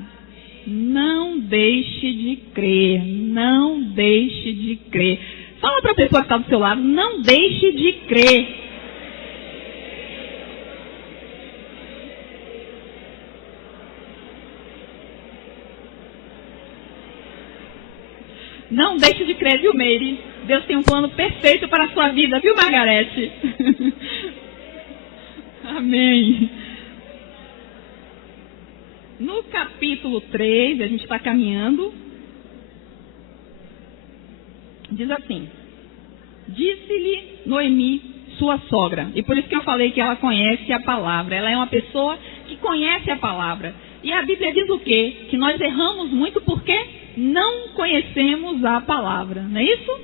Não deixe de crer, não deixe de crer. Fala para a pessoa que está do seu lado: não deixe de crer. Não deixe de crer, viu, Meire? Deus tem um plano perfeito para a sua vida, viu, Margarete? Amém. No capítulo 3, a gente está caminhando, diz assim: disse-lhe Noemi, sua sogra. E por isso que eu falei que ela conhece a palavra. Ela é uma pessoa que conhece a palavra. E a Bíblia diz o quê? Que nós erramos muito porque não conhecemos a palavra. Não é isso?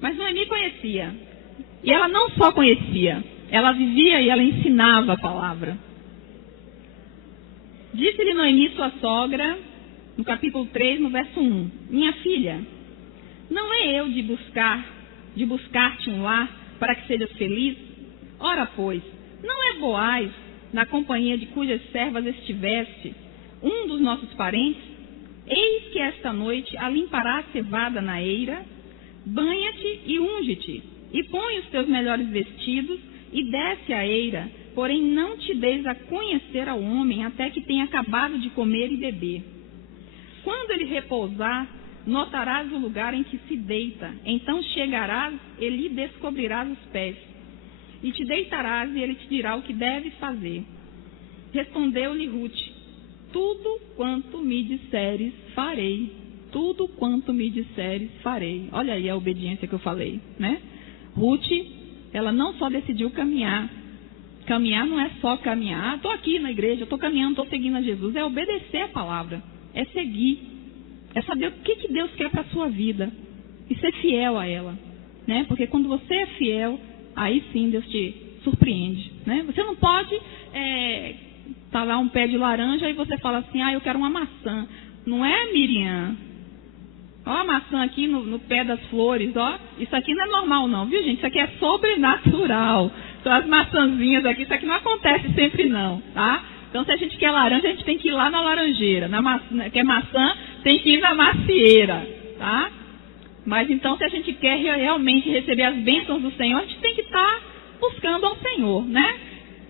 Mas Noemi conhecia. E ela não só conhecia, ela vivia e ela ensinava a palavra. Disse-lhe Noemi, sua sogra, no capítulo 3, no verso 1: minha filha, não é eu de buscar-te um lar para que sejas feliz? Ora, pois, não é Boaz, na companhia de cujas servas estiveste, um dos nossos parentes? Eis que esta noite a limpará a cevada na eira, banha-te e unge-te, e põe os teus melhores vestidos, e desce a eira, porém não te deis a conhecer ao homem até que tenha acabado de comer e beber. Quando ele repousar, notarás o lugar em que se deita, então chegarás e lhe descobrirás os pés, e te deitarás e ele te dirá o que deves fazer. Respondeu-lhe Ruth: tudo quanto me disseres, farei. Tudo quanto me disseres, farei. Olha aí a obediência que eu falei, né? Ruth, ela não só decidiu caminhar. Caminhar não é só caminhar. Estou aqui na igreja, estou caminhando, estou seguindo a Jesus. É obedecer a palavra. É seguir. É saber o que Deus quer para a sua vida. E ser fiel a ela. Né? Porque quando você é fiel, aí sim Deus te surpreende. Né? Você não pode tá lá um pé de laranja e você fala assim: eu quero uma maçã. Não é, Miriam? Ó a maçã aqui no pé das flores, ó. Isso aqui não é normal não, viu, gente? Isso aqui é sobrenatural. São as maçãzinhas aqui, isso aqui não acontece sempre não, tá? Então, se a gente quer laranja, a gente tem que ir lá na laranjeira. Quer maçã, tem que ir na macieira, tá? Mas então, se a gente quer realmente receber as bênçãos do Senhor, a gente tem que estar buscando ao Senhor, né?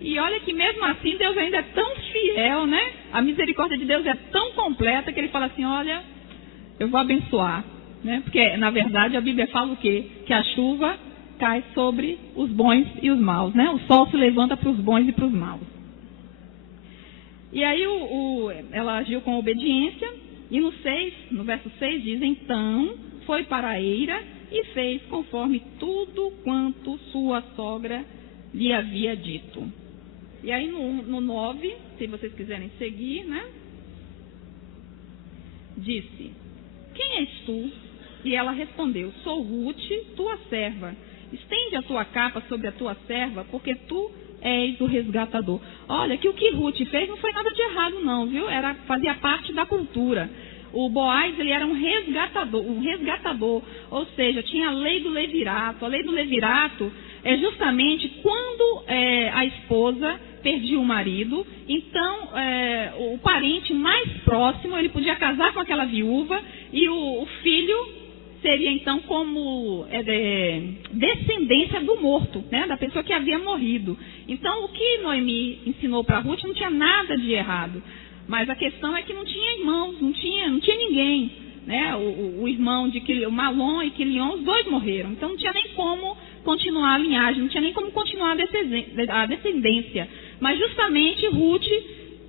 E olha que mesmo assim, Deus ainda é tão fiel, né? A misericórdia de Deus é tão completa que Ele fala assim: olha, eu vou abençoar, né? Porque, na verdade, a Bíblia fala o quê? Que a chuva cai sobre os bons e os maus, né? O sol se levanta para os bons e para os maus. E aí ela agiu com obediência, e no verso 6 diz: então foi para a eira e fez conforme tudo quanto sua sogra lhe havia dito. E aí no 9, se vocês quiserem seguir, né? Disse: quem és tu? E ela respondeu: sou Ruth, tua serva. Estende a tua capa sobre a tua serva, porque tu és o resgatador. Olha, que o que Ruth fez não foi nada de errado não, viu? Fazia parte da cultura. O Boaz, ele era um resgatador, ou seja, tinha a lei do levirato. A lei do levirato é justamente quando a esposa perdia o marido, então o parente mais próximo, ele podia casar com aquela viúva e o filho seria então como descendência do morto, né, da pessoa que havia morrido. Então o que Noemi ensinou para Ruth não tinha nada de errado, mas a questão é que não tinha irmãos, não tinha ninguém, né? O irmão de Malom e Quilion, os dois morreram, então não tinha nem como continuar a linhagem, não tinha nem como continuar a descendência. Mas justamente Ruth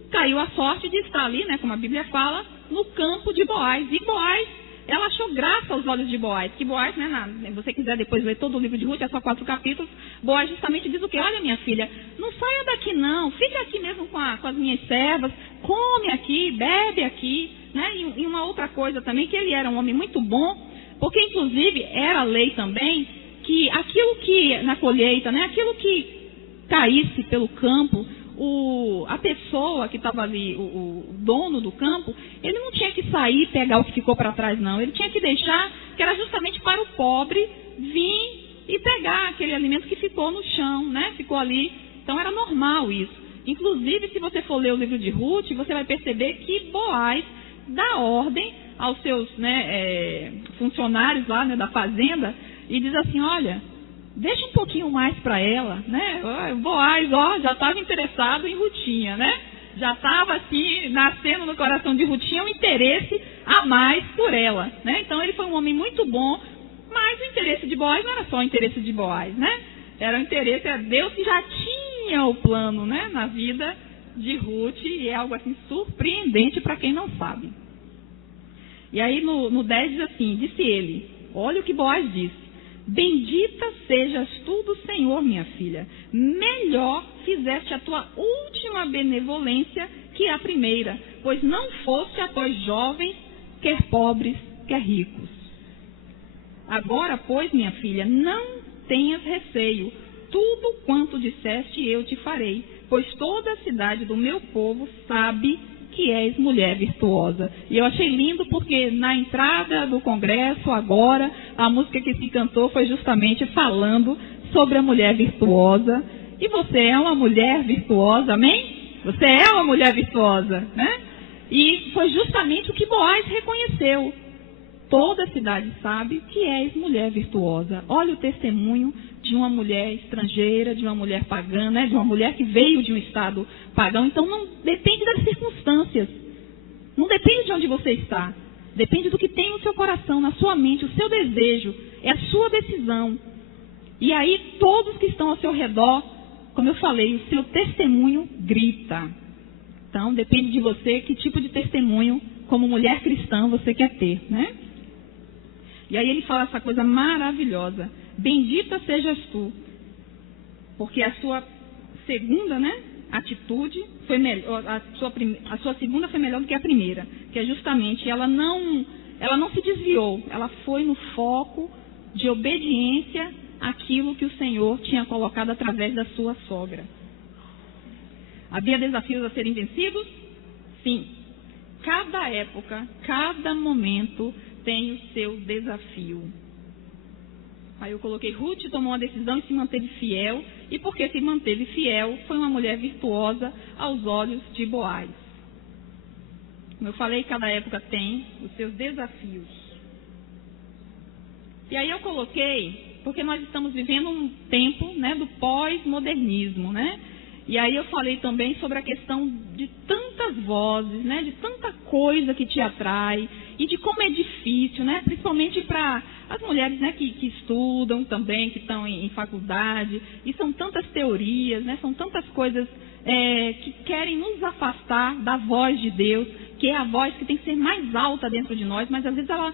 caiu a sorte de estar ali, né, como a Bíblia fala, no campo de Boaz. E Boaz, ela achou graça aos olhos de Boaz. Que Boaz, né, se você quiser depois ler todo o livro de Ruth, é só 4 capítulos, Boaz justamente diz o quê? Olha, minha filha, não saia daqui não, fica aqui mesmo com as minhas servas, come aqui, bebe aqui, né? E uma outra coisa também, que ele era um homem muito bom, porque inclusive era lei também, que aquilo que, na colheita, né, aquilo que caísse pelo campo, a pessoa que estava ali, o dono do campo, ele não tinha que sair e pegar o que ficou para trás, não. Ele tinha que deixar, que era justamente para o pobre vir e pegar aquele alimento que ficou no chão, né? Ficou ali. Então era normal isso. Inclusive, se você for ler o livro de Ruth, você vai perceber que Boaz dá ordem aos seus, né, funcionários lá, né, da fazenda e diz assim, olha, deixa um pouquinho mais para ela, né? Boaz, já estava interessado em Rutinha, né? Já estava assim, nascendo no coração de Rutinha um interesse a mais por ela, né? Então ele foi um homem muito bom, mas o interesse de Boaz não era só o interesse de Boaz, né? Era o interesse, era Deus que já tinha o plano, né, na vida de Ruth, e é algo assim surpreendente para quem não sabe. E aí no 10 diz assim, disse ele, olha o que Boaz disse, bendita sejas tu do Senhor, minha filha. Melhor fizeste a tua última benevolência que a primeira, pois não foste a tua jovens, quer pobres, quer ricos. Agora, pois, minha filha, não tenhas receio. Tudo quanto disseste eu te farei, pois toda a cidade do meu povo sabe que és mulher virtuosa. E eu achei lindo porque na entrada do congresso, agora, a música que se cantou foi justamente falando sobre a mulher virtuosa. E você é uma mulher virtuosa, amém? Você é uma mulher virtuosa, né? E foi justamente o que Boaz reconheceu. Toda a cidade sabe que és mulher virtuosa. Olha o testemunho de uma mulher estrangeira, de uma mulher pagã, né? De uma mulher que veio de um estado pagão. Então não depende das circunstâncias. Não depende de onde você está. Depende do que tem no seu coração, na sua mente, o seu desejo. É a sua decisão. E aí todos que estão ao seu redor, como eu falei, o seu testemunho grita. Então depende de você que tipo de testemunho, como mulher cristã, você quer ter, né? E aí ele fala essa coisa maravilhosa. Bendita sejas tu. Porque a sua segunda, né, atitude foi melhor, a sua segunda foi melhor do que a primeira. Que é justamente, ela não se desviou. Ela foi no foco de obediência àquilo que o Senhor tinha colocado através da sua sogra. Havia desafios a serem vencidos? Sim. Cada época, cada momento tem o seu desafio. Aí eu coloquei, Ruth tomou uma decisão e se manteve fiel, e porque se manteve fiel, foi uma mulher virtuosa aos olhos de Boaz. Como eu falei, cada época tem os seus desafios. E aí eu coloquei, porque nós estamos vivendo um tempo, né, do pós-modernismo, né? E aí eu falei também sobre a questão de tantas vozes, né, de tanta coisa que te atrai, e de como é difícil, né, principalmente para as mulheres, né, que estudam também, que estão em faculdade, e são tantas teorias, né, são tantas coisas que querem nos afastar da voz de Deus, que é a voz que tem que ser mais alta dentro de nós, mas às vezes ela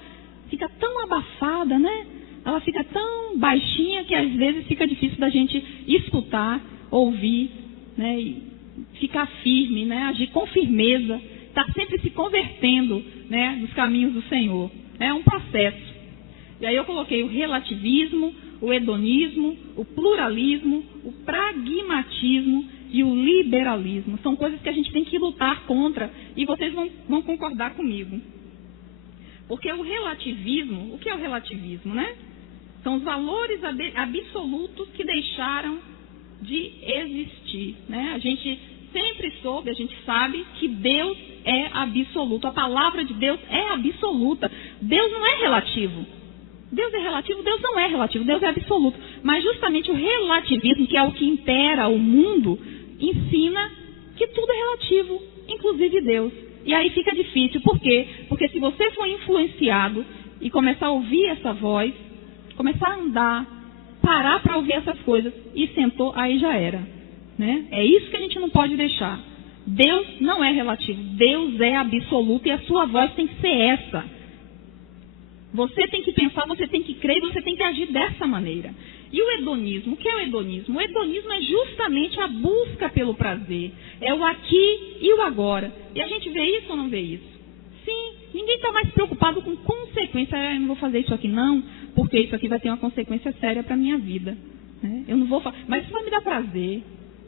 fica tão abafada, né, ela fica tão baixinha que às vezes fica difícil da gente escutar, ouvir, né, e ficar firme, né, agir com firmeza, estar sempre se convertendo, né, nos caminhos do Senhor. É um processo. E aí eu coloquei o relativismo, o hedonismo, o pluralismo, o pragmatismo e o liberalismo. São coisas que a gente tem que lutar contra, e vocês vão concordar comigo. Porque o relativismo, o que é o relativismo, né? São os valores absolutos que deixaram de existir, né? A gente sempre soube, a gente sabe que Deus é absoluto. A palavra de Deus é absoluta. Deus não é relativo. Deus é relativo, Deus não é relativo, Deus é absoluto. Mas justamente o relativismo, que é o que impera o mundo, ensina que tudo é relativo, inclusive Deus. E aí fica difícil. Por quê? Porque se você for influenciado e começar a ouvir essa voz, começar a andar, parar para ouvir essas coisas e sentou, aí já era, né? É isso que a gente não pode deixar. Deus não é relativo, Deus é absoluto e a sua voz tem que ser essa. Você tem que pensar, você tem que crer, você tem que agir dessa maneira. E o hedonismo, o que é o hedonismo? O hedonismo é justamente a busca pelo prazer, é o aqui e o agora. E a gente vê isso ou não vê isso? Sim, ninguém está mais preocupado com consequência. Eu não vou fazer isso aqui não, porque isso aqui vai ter uma consequência séria para a minha vida. Né? Eu não vou fazer, mas isso vai me dar prazer.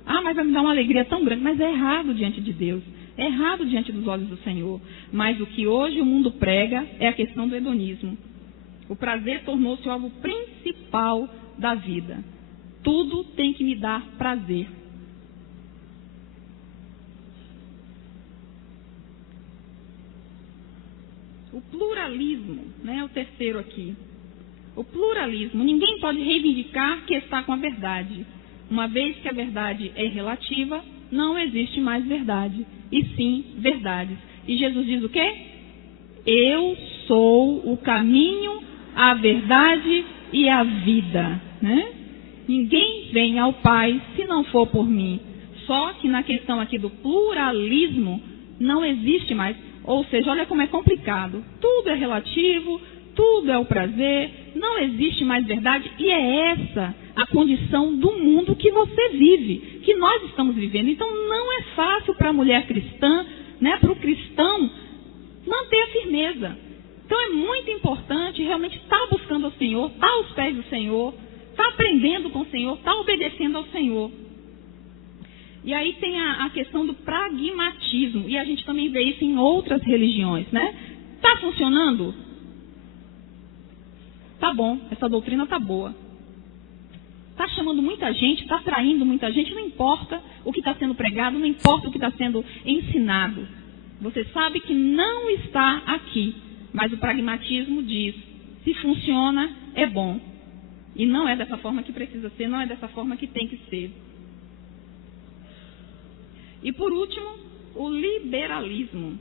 Ah, mas vai me dar uma alegria tão grande. Mas é errado diante de Deus. É errado diante dos olhos do Senhor. Mas o que hoje o mundo prega é a questão do hedonismo. O prazer tornou-se o alvo principal da vida. Tudo tem que me dar prazer. O pluralismo, né, o terceiro aqui. O pluralismo. Ninguém pode reivindicar que está com a verdade. Uma vez que a verdade é relativa, não existe mais verdade, e sim verdades. E Jesus diz o quê? Eu sou o caminho, a verdade e a vida. Né? Ninguém vem ao Pai se não for por mim. Só que na questão aqui do pluralismo, não existe mais. Ou seja, olha como é complicado. Tudo é relativo, tudo é o prazer, não existe mais verdade. E é essa a condição do mundo que você vive, que nós estamos vivendo. Então não é fácil para a mulher cristã, né, para o cristão, manter a firmeza. Então é muito importante realmente estar buscando ao Senhor, estar aos pés do Senhor, estar aprendendo com o Senhor, estar obedecendo ao Senhor. E aí tem a questão do pragmatismo, e a gente também vê isso em outras religiões, né? Está funcionando? Tá bom, essa doutrina tá boa. Está chamando muita gente, está atraindo muita gente, não importa o que está sendo pregado, não importa o que está sendo ensinado. Você sabe que não está aqui, mas o pragmatismo diz, se funciona, é bom. E não é dessa forma que precisa ser, não é dessa forma que tem que ser. E por último, o liberalismo.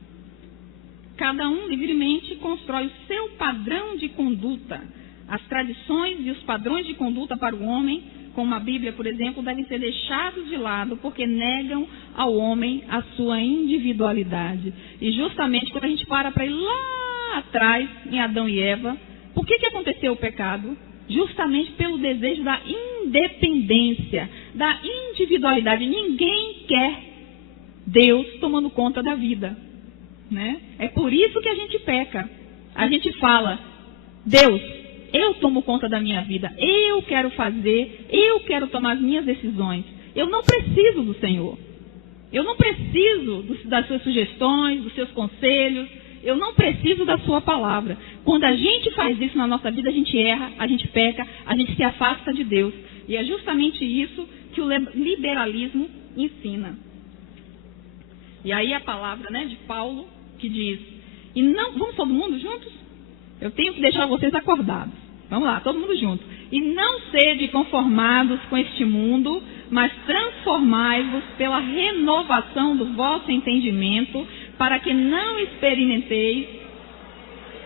Cada um livremente constrói o seu padrão de conduta. As tradições e os padrões de conduta para o homem, como a Bíblia, por exemplo, devem ser deixados de lado, porque negam ao homem a sua individualidade. E justamente quando a gente para ir lá atrás, em Adão e Eva, por que aconteceu o pecado? Justamente pelo desejo da independência, da individualidade. Ninguém quer Deus tomando conta da vida. Né? É por isso que a gente peca. A gente fala, Deus, eu tomo conta da minha vida, eu quero fazer, eu quero tomar as minhas decisões. Eu não preciso do Senhor. Eu não preciso das suas sugestões, dos seus conselhos. Eu não preciso da sua palavra. Quando a gente faz isso na nossa vida, a gente erra, a gente peca, a gente se afasta de Deus. E é justamente isso que o liberalismo ensina. E aí a palavra, né, de Paulo, que diz, e não, vamos todo mundo juntos? Eu tenho que deixar vocês acordados. Vamos lá, todo mundo junto. E não sede conformados com este mundo, mas transformai-vos pela renovação do vosso entendimento, para que não experimenteis.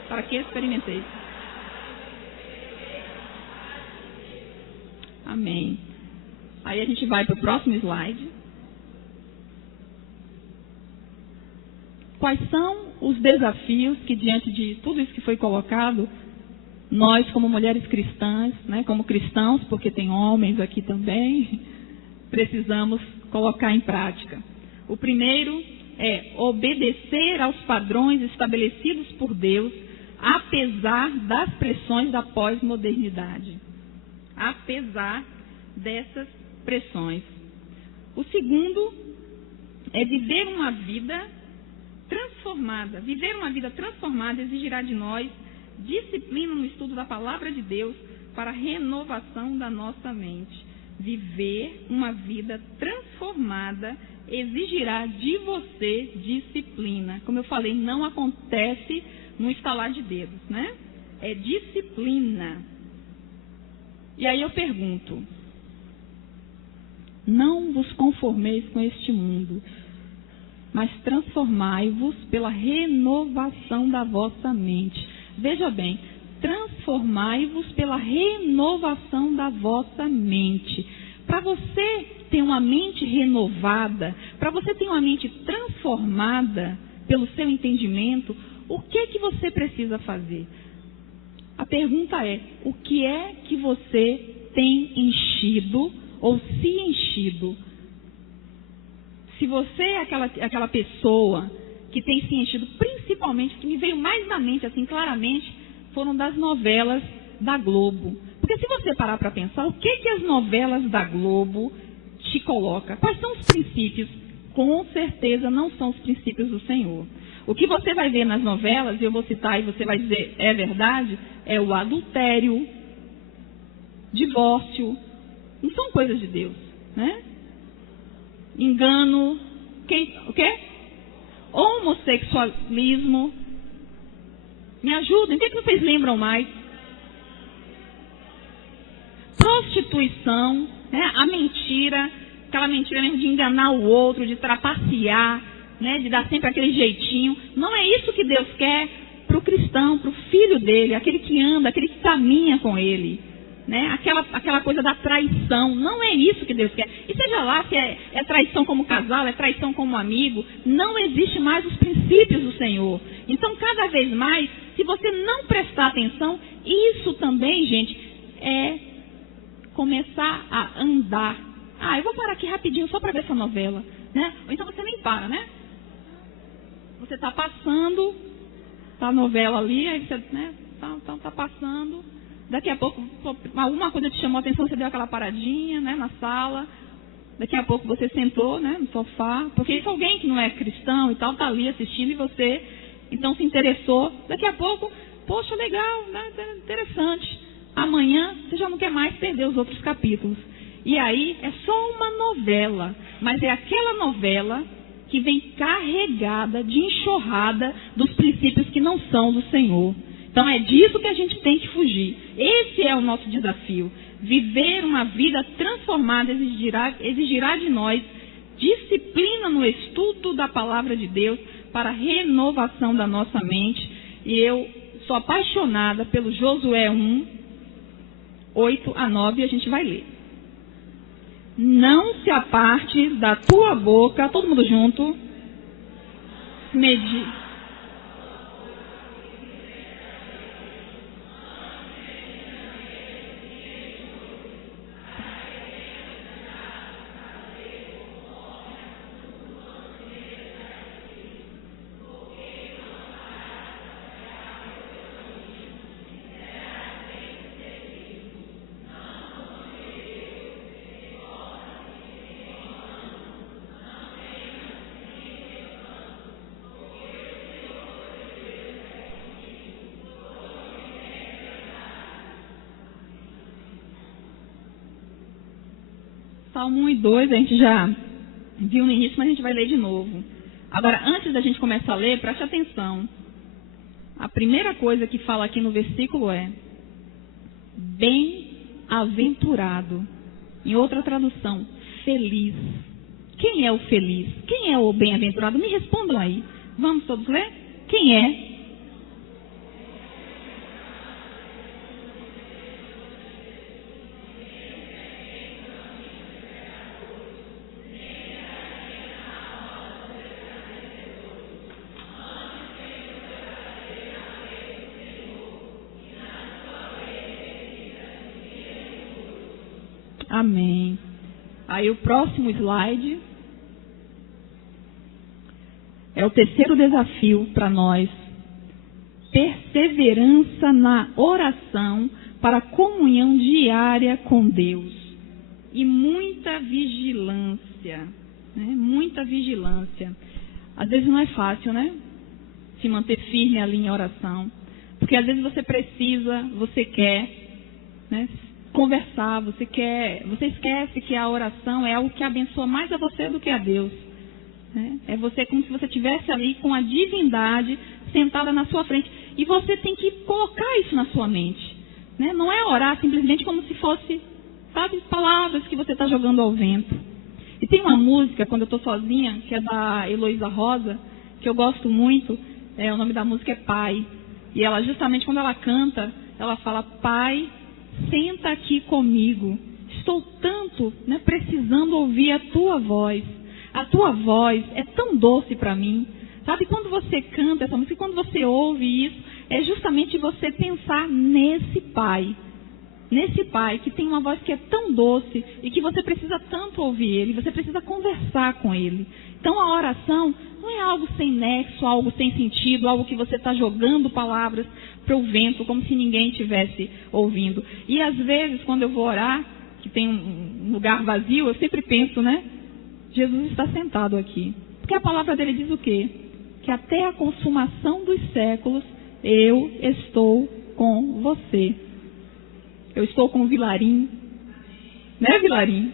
Para que experimenteis? Amém. Aí a gente vai para o próximo slide. Quais são os desafios que, diante de tudo isso que foi colocado, nós, como mulheres cristãs, né, como cristãos, porque tem homens aqui também, precisamos colocar em prática? O primeiro é obedecer aos padrões estabelecidos por Deus, apesar das pressões da pós-modernidade. Apesar dessas pressões. O segundo é viver uma vida transformada. Viver uma vida transformada exigirá de nós disciplina no estudo da palavra de Deus para a renovação da nossa mente. Viver uma vida transformada exigirá de você disciplina. Como eu falei, não acontece no estalar de dedos, né? É disciplina. E aí eu pergunto: não vos conformeis com este mundo, mas transformai-vos pela renovação da vossa mente. Veja bem, transformai-vos pela renovação da vossa mente. Para você ter uma mente renovada, para você ter uma mente transformada pelo seu entendimento, o que você precisa fazer? A pergunta é: o que é que você tem enchido ou se enchido? Se você é aquela pessoa que tem se enchido, principalmente, que me veio mais na mente, assim, claramente, foram das novelas da Globo. Porque se você parar para pensar, o que as novelas da Globo te colocam? Quais são os princípios? Com certeza não são os princípios do Senhor. O que você vai ver nas novelas, e eu vou citar e você vai dizer, é verdade, é o adultério, divórcio, não são coisas de Deus, né? Engano, o quê? Homossexualismo. Me ajudem, o que vocês lembram mais? Prostituição, né? A mentira, aquela mentira mesmo de enganar o outro, de trapacear, né? De dar sempre aquele jeitinho. Não é isso que Deus quer para o cristão, para o filho dele, aquele que anda, aquele que caminha com ele. Né? Aquela coisa da traição, não é isso que Deus quer. E seja lá se é traição como casal, é traição como amigo, não existe mais os princípios do Senhor. Então, cada vez mais, se você não prestar atenção, isso também, gente, é começar a andar. Eu vou parar aqui rapidinho só para ver essa novela, né? Ou então você nem para, né? Você está passando, tá a novela ali, aí você, né? Tá passando. Daqui a pouco, alguma coisa te chamou a atenção, você deu aquela paradinha, né, na sala. Daqui a pouco você sentou, né, no sofá. Porque isso alguém que não é cristão e tal, está ali assistindo e você, então, se interessou. Daqui a pouco, poxa, legal, né, interessante. Amanhã, você já não quer mais perder os outros capítulos. E aí, é só uma novela. Mas é aquela novela que vem carregada de enxurrada dos princípios que não são do Senhor. Então é disso que a gente tem que fugir. Esse é o nosso desafio. Viver uma vida transformada exigirá de nós disciplina no estudo da palavra de Deus para a renovação da nossa mente. E eu sou apaixonada pelo Josué 1, 8 a 9, e a gente vai ler. Não se aparte da tua boca, todo mundo junto, Salmo 1 e 2, a gente já viu no início, mas a gente vai ler de novo. Agora, antes da gente começar a ler, preste atenção. A primeira coisa que fala aqui no versículo é bem-aventurado. Em outra tradução, feliz. Quem é o feliz? Quem é o bem-aventurado? Me respondam aí. Vamos todos ler? Quem é? Amém. Aí o próximo slide é o terceiro desafio para nós. Perseverança na oração para a comunhão diária com Deus. E muita vigilância. Né? Muita vigilância. Às vezes não é fácil, né? Se manter firme ali em oração. Porque às vezes você precisa, você quer, né, conversar, você esquece que a oração é algo que abençoa mais a você do que a Deus. Né? É você como se você estivesse ali com a divindade sentada na sua frente. E você tem que colocar isso na sua mente. Né? Não é orar simplesmente como se fosse, sabe, palavras que você está jogando ao vento. E tem uma música, quando eu estou sozinha, que é da Heloísa Rosa, que eu gosto muito. O nome da música é Pai. E ela, justamente quando ela canta, ela fala: Pai, senta aqui comigo. Estou tanto, né, precisando ouvir a tua voz. A tua voz é tão doce para mim. Sabe, quando você canta essa música, quando você ouve isso, é justamente você pensar nesse Pai. Nesse Pai que tem uma voz que é tão doce e que você precisa tanto ouvir Ele, você precisa conversar com Ele. Então a oração não é algo sem nexo, algo sem sentido, algo que você está jogando palavras para o vento, como se ninguém estivesse ouvindo. E às vezes, quando eu vou orar, que tem um lugar vazio, eu sempre penso, né? Jesus está sentado aqui. Porque a palavra dele diz o quê? Que até a consumação dos séculos eu estou com você. Eu estou com o Vilarim. Né, Vilarim?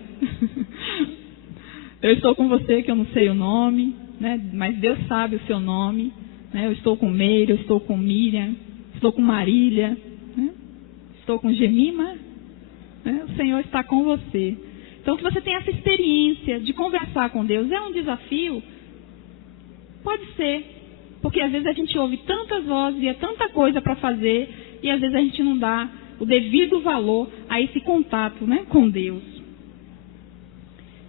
Eu estou com você, que eu não sei o nome, né? Mas Deus sabe o seu nome. Né? Eu estou com Meire, eu estou com Miriam, estou com Marília, né? Estou com Gemima. Né? O Senhor está com você. Então, que você tenha essa experiência de conversar com Deus. É um desafio? Pode ser. Porque às vezes a gente ouve tantas vozes e é tanta coisa para fazer, e às vezes a gente não dá o devido valor a esse contato, né, com Deus.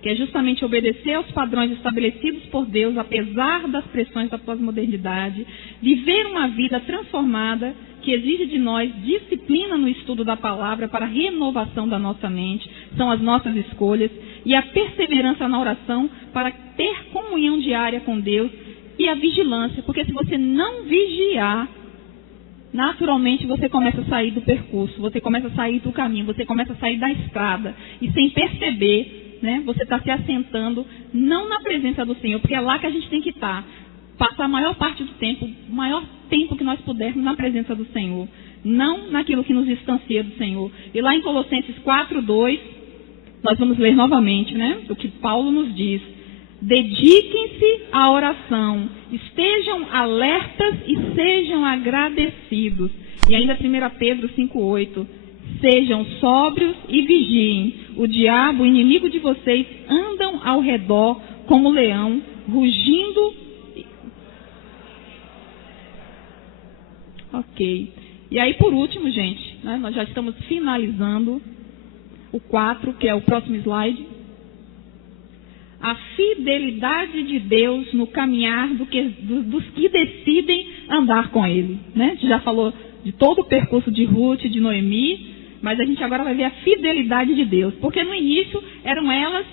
Que é justamente obedecer aos padrões estabelecidos por Deus, apesar das pressões da pós-modernidade, viver uma vida transformada, que exige de nós disciplina no estudo da palavra para a renovação da nossa mente, são as nossas escolhas, e a perseverança na oração para ter comunhão diária com Deus, e a vigilância, porque se você não vigiar, naturalmente você começa a sair do percurso, você começa a sair do caminho, você começa a sair da estrada, e sem perceber, né, você está se assentando não na presença do Senhor, porque é lá que a gente tem que estar, passar a maior parte do tempo, o maior tempo que nós pudermos na presença do Senhor, não naquilo que nos distancia do Senhor. E lá em Colossenses 4:2, nós vamos ler novamente, né, o que Paulo nos diz: dediquem-se à oração, estejam alertas e sejam agradecidos. E ainda 1 Pedro 5:8, sejam sóbrios e vigiem. O diabo, o inimigo de vocês, andam ao redor como leão, rugindo. Ok. E aí, por último, gente, né, nós já estamos finalizando o 4, que é o próximo slide. A fidelidade de Deus no caminhar dos que decidem andar com Ele. Né? A gente já falou de todo o percurso de Ruth, de Noemi, mas a gente agora vai ver a fidelidade de Deus. Porque no início eram elas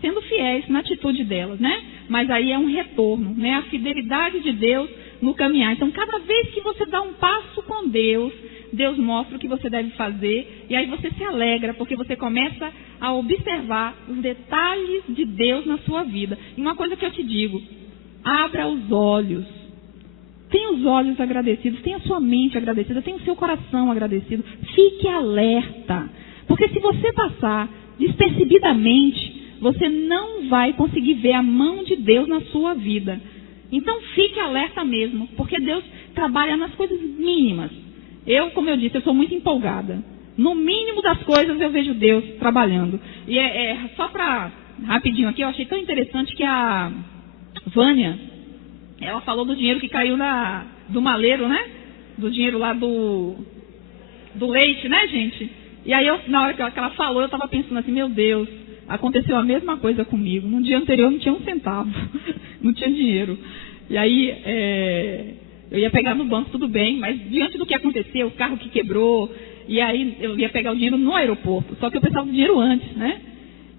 sendo fiéis na atitude delas, né? Mas aí é um retorno, né? A fidelidade de Deus no caminhar. Então, cada vez que você dá um passo com Deus, Deus mostra o que você deve fazer, e aí você se alegra, porque você começa a observar os detalhes de Deus na sua vida. E uma coisa que eu te digo, abra os olhos. Tenha os olhos agradecidos, tenha a sua mente agradecida, tenha o seu coração agradecido. Fique alerta, porque se você passar despercebidamente, você não vai conseguir ver a mão de Deus na sua vida. Então fique alerta mesmo, porque Deus trabalha nas coisas mínimas. Eu, como eu disse, eu sou muito empolgada. No mínimo das coisas eu vejo Deus trabalhando. E só para, rapidinho aqui, eu achei tão interessante que a Vânia, ela falou do dinheiro que caiu do maleiro, né? Do dinheiro lá do leite, né, gente? E aí, na hora que ela falou, eu estava pensando assim, meu Deus, aconteceu a mesma coisa comigo. No dia anterior não tinha um centavo, não tinha dinheiro. E aí, eu ia pegar no banco, tudo bem, mas diante do que aconteceu, o carro que quebrou, e aí eu ia pegar o dinheiro no aeroporto, só que eu precisava do dinheiro antes, né?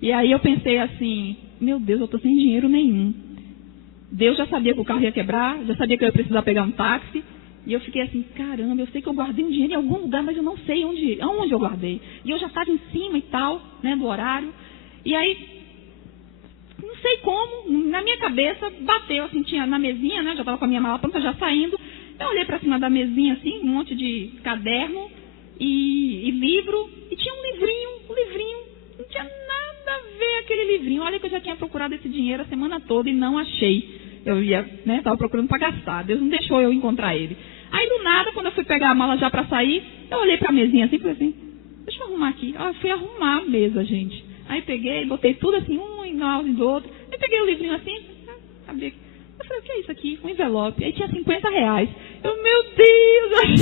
E aí eu pensei assim, meu Deus, eu estou sem dinheiro nenhum. Deus já sabia que o carro ia quebrar, já sabia que eu ia precisar pegar um táxi, e eu fiquei assim, caramba, eu sei que eu guardei um dinheiro em algum lugar, mas eu não sei aonde eu guardei. E eu já estava em cima e tal, né, do horário. E aí, não sei como, na minha cabeça bateu, assim, tinha na mesinha, né? Já estava com a minha mala pronta, já saindo. Eu olhei para cima da mesinha, assim, um monte de caderno e livro, e tinha um livrinho, não tinha nada a ver aquele livrinho. Olha que eu já tinha procurado esse dinheiro a semana toda e não achei. Eu ia, né, estava procurando para gastar, Deus não deixou eu encontrar ele. Aí do nada, quando eu fui pegar a mala já para sair, eu olhei para a mesinha assim e falei assim, deixa eu arrumar aqui. Eu fui arrumar a mesa, gente. Aí peguei, botei tudo assim, um igual do outro. Aí peguei o livrinho assim, abri. Eu falei, o que é isso aqui? Um envelope. Aí tinha R$50. Eu, meu Deus, eu achei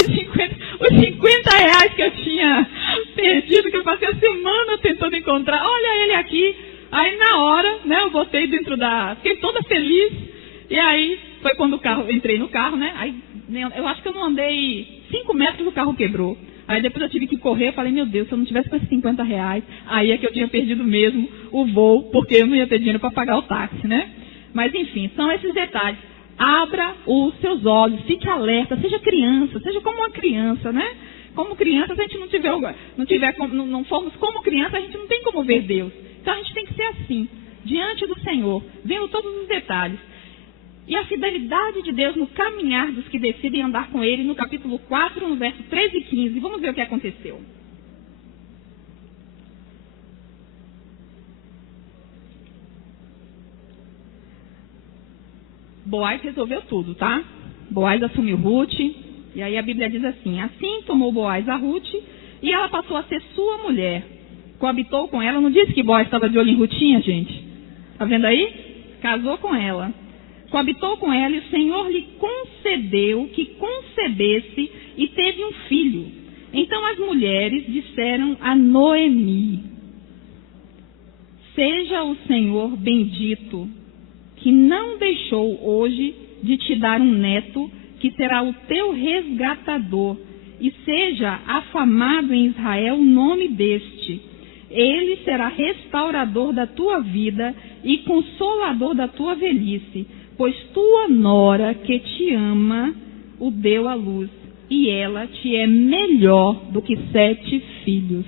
os R$50 que eu tinha perdido, que eu passei a semana tentando encontrar. Olha ele aqui. Aí na hora, né, eu botei dentro fiquei toda feliz. E aí foi quando entrei no carro, né? Aí eu acho que eu não andei 5 metros, o carro quebrou. Aí depois eu tive que correr, eu falei, meu Deus, se eu não tivesse com esses R$50, aí é que eu tinha perdido mesmo o voo, porque eu não ia ter dinheiro para pagar o táxi, né? Mas enfim, são esses detalhes. Abra os seus olhos, fique alerta, seja criança, seja como uma criança, né? Como criança, se a gente não formos como criança, a gente não tem como ver Deus. Então a gente tem que ser assim, diante do Senhor, vendo todos os detalhes. E a fidelidade de Deus no caminhar dos que decidem andar com Ele, no capítulo 4, no verso 13 e 15. Vamos ver o que aconteceu. Boaz resolveu tudo, tá? Boaz assumiu Ruth, e aí a Bíblia diz assim, assim tomou Boaz a Ruth, e ela passou a ser sua mulher. Coabitou com ela, não disse que Boaz estava de olho em Rutinha, gente? Tá vendo aí? Casou com ela. Coabitou com ela e o Senhor lhe concedeu que concebesse e teve um filho. Então as mulheres disseram a Noemi, seja o Senhor bendito, que não deixou hoje de te dar um neto, que será o teu resgatador, e seja afamado em Israel o nome deste. Ele será restaurador da tua vida e consolador da tua velhice, pois tua nora que te ama o deu à luz, e ela te é melhor do que 7 filhos.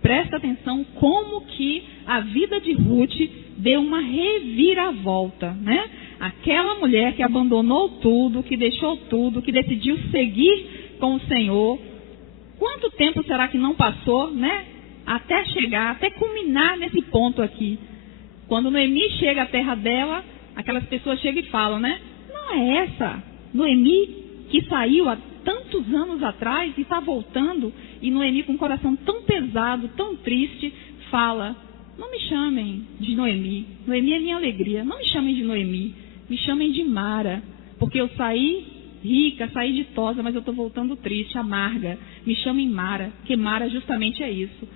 Presta atenção como que a vida de Ruth deu uma reviravolta, né? Aquela mulher que abandonou tudo, que deixou tudo, que decidiu seguir com o Senhor. Quanto tempo será que não passou, né? Até chegar, até culminar nesse ponto aqui. Quando Noemi chega à terra dela, aquelas pessoas chegam e falam, né? Não é essa Noemi que saiu há tantos anos atrás e está voltando. E Noemi, com o coração tão pesado, tão triste, fala, não me chamem de Noemi. Noemi é minha alegria. Não me chamem de Noemi. Me chamem de Mara. Porque eu saí rica, saí ditosa, mas eu estou voltando triste, amarga. Me chamem Mara, porque Mara justamente é isso.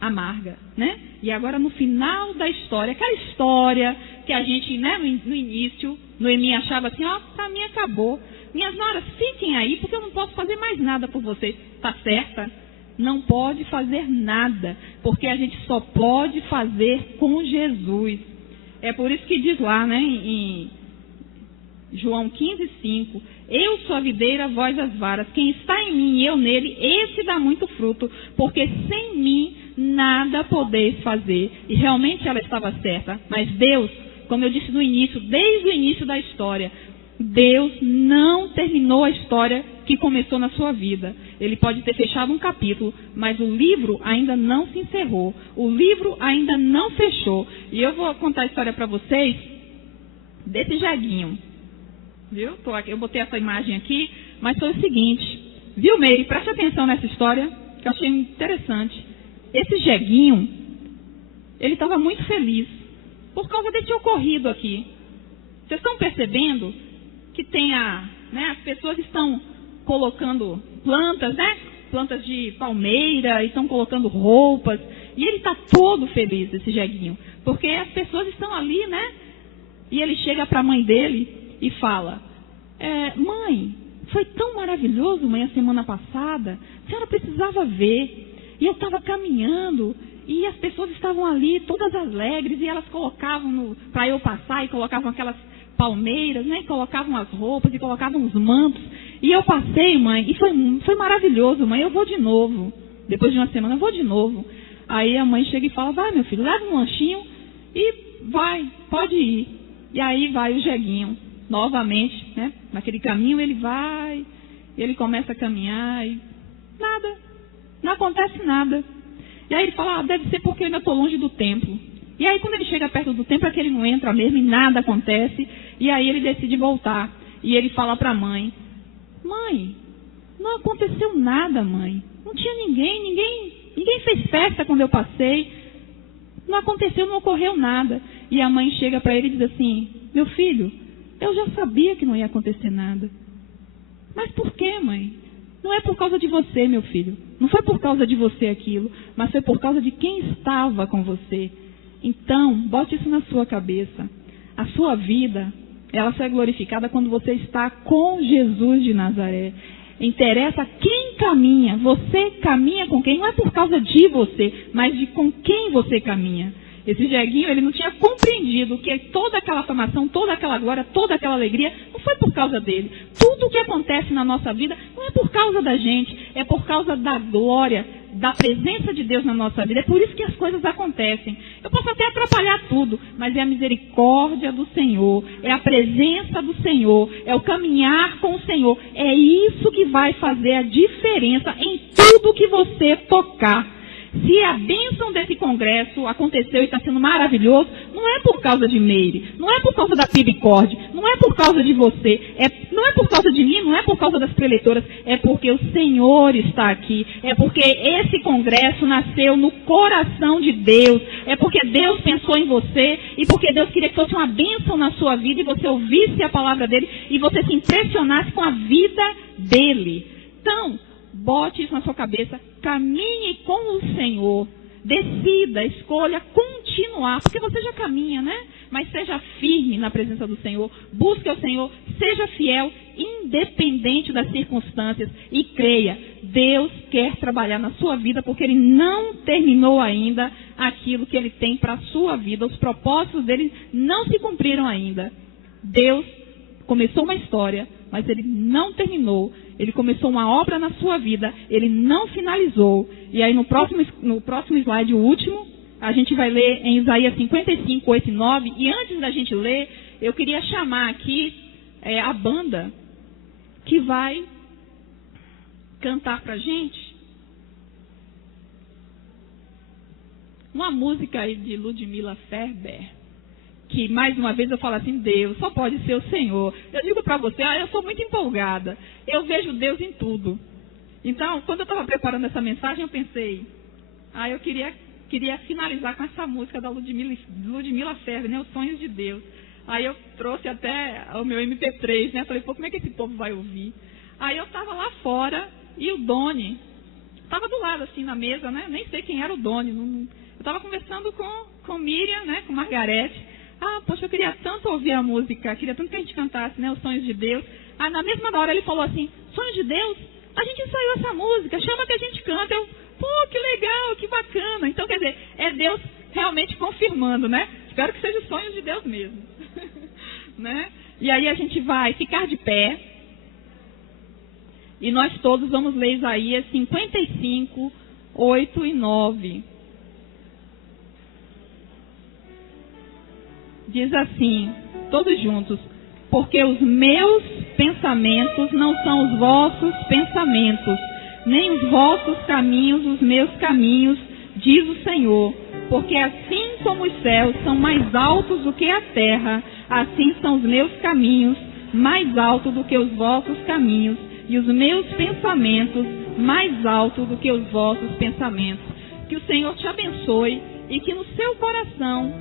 Amarga, né? E agora no final da história, aquela história que a gente, né, no início, Noemi achava assim, ó, pra mim acabou. Minhas noras, fiquem aí, porque eu não posso fazer mais nada por vocês. Tá certa? Não pode fazer nada, porque a gente só pode fazer com Jesus. É por isso que diz lá, né, em João 15:5, eu sou a videira, vós as varas, quem está em mim e eu nele, esse dá muito fruto, porque sem mim nada podeis fazer. E realmente ela estava certa, mas Deus, como eu disse no início, desde o início da história, Deus não terminou a história que começou na sua vida. Ele pode ter fechado um capítulo, mas o livro ainda não se encerrou. O livro ainda não fechou. E eu vou contar a história para vocês desse jeguinho. Viu? Eu botei essa imagem aqui, mas foi o seguinte. Viu, Meire? Preste atenção nessa história, que eu achei interessante. Esse jeguinho, ele estava muito feliz por causa desse ocorrido aqui. Vocês estão percebendo que tem as pessoas estão colocando plantas, né? Plantas de palmeira, estão colocando roupas. E ele está todo feliz, esse jeguinho. Porque as pessoas estão ali, né? E ele chega para a mãe dele e fala, mãe, foi tão maravilhoso, mãe, a semana passada. A senhora precisava ver. E eu estava caminhando e as pessoas estavam ali, todas alegres, e elas colocavam para eu passar, e colocavam aquelas palmeiras, né? E colocavam as roupas, e colocavam os mantos. E eu passei, mãe, e foi maravilhoso, mãe, eu vou de novo. Depois de uma semana, eu vou de novo. Aí a mãe chega e fala, vai, meu filho, leva um lanchinho e vai, pode ir. E aí vai o jeguinho, novamente, né? Naquele caminho ele vai, ele começa a caminhar e nada, não acontece nada. E aí ele fala, deve ser porque eu ainda estou longe do templo. E aí quando ele chega perto do templo é que ele não entra mesmo e nada acontece. E aí ele decide voltar. E ele fala para a mãe, mãe, não aconteceu nada, mãe. Não tinha ninguém fez festa quando eu passei. Não aconteceu, não ocorreu nada. E a mãe chega para ele e diz assim, meu filho, eu já sabia que não ia acontecer nada. Mas por quê, mãe? Não é por causa de você, meu filho. Não foi por causa de você aquilo, mas foi por causa de quem estava com você. Então, bote isso na sua cabeça. A sua vida, ela só é glorificada quando você está com Jesus de Nazaré. Interessa quem caminha. Você caminha com quem? Não é por causa de você, mas de com quem você caminha. Esse jeguinho, ele não tinha compreendido que toda aquela afirmação, toda aquela glória, toda aquela alegria, não foi por causa dele. Tudo o que acontece na nossa vida não é por causa da gente, é por causa da glória, da presença de Deus na nossa vida. É por isso que as coisas acontecem. Eu posso até atrapalhar tudo, mas é a misericórdia do Senhor, é a presença do Senhor, é o caminhar com o Senhor. É isso que vai fazer a diferença em tudo que você tocar. Se a bênção desse congresso aconteceu e está sendo maravilhoso, não é por causa de Meire, não é por causa da PIBCORD, não é por causa de você, não é por causa de mim, não é por causa das preletoras, é porque o Senhor está aqui, é porque esse congresso nasceu no coração de Deus, é porque Deus pensou em você e porque Deus queria que fosse uma bênção na sua vida e você ouvisse a palavra dele e você se impressionasse com a vida dele. Então, bote isso na sua cabeça, caminhe com o Senhor, decida, escolha continuar, porque você já caminha, né? Mas seja firme na presença do Senhor, busque o Senhor, seja fiel, independente das circunstâncias e creia, Deus quer trabalhar na sua vida porque Ele não terminou ainda aquilo que Ele tem para a sua vida, os propósitos dele não se cumpriram ainda. Deus começou uma história, mas Ele não terminou. Ele começou uma obra na sua vida, Ele não finalizou. E aí no próximo slide, o último, a gente vai ler em Isaías 55, 8 e 9. E antes da gente ler, eu queria chamar aqui a banda que vai cantar pra gente uma música aí de Ludmila Ferber. Que, mais uma vez, eu falo assim, Deus, só pode ser o Senhor. Eu digo para você, eu sou muito empolgada. Eu vejo Deus em tudo. Então, quando eu estava preparando essa mensagem, eu pensei, eu queria finalizar com essa música da Ludmila Ferber, né, Os Sonhos de Deus. Aí eu trouxe até o meu MP3, né, falei, como é que esse povo vai ouvir? Aí eu estava lá fora e o Doni estava do lado, assim, na mesa, né, nem sei quem era o Doni. Eu estava conversando com Miriam, né, com Margarete. Poxa, eu queria tanto ouvir a música, queria tanto que a gente cantasse, né, Os Sonhos de Deus. Na mesma hora ele falou assim, Sonhos de Deus? A gente ensaiou essa música, chama que a gente canta. Que legal, que bacana. Então, quer dizer, é Deus realmente confirmando, né? Espero que seja os Sonhos de Deus mesmo. Né? E aí a gente vai ficar de pé e nós todos vamos ler Isaías 55, 8 e 9. Diz assim, todos juntos, porque os meus pensamentos não são os vossos pensamentos, nem os vossos caminhos os meus caminhos, diz o Senhor. Porque assim como os céus são mais altos do que a terra, assim são os meus caminhos mais altos do que os vossos caminhos, e os meus pensamentos mais altos do que os vossos pensamentos. Que o Senhor te abençoe e que no seu coração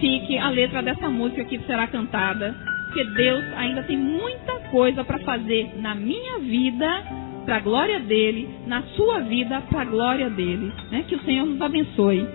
fique a letra dessa música que será cantada, porque Deus ainda tem muita coisa para fazer na minha vida, para a glória dele, na sua vida, para a glória dele. Né? Que o Senhor nos abençoe.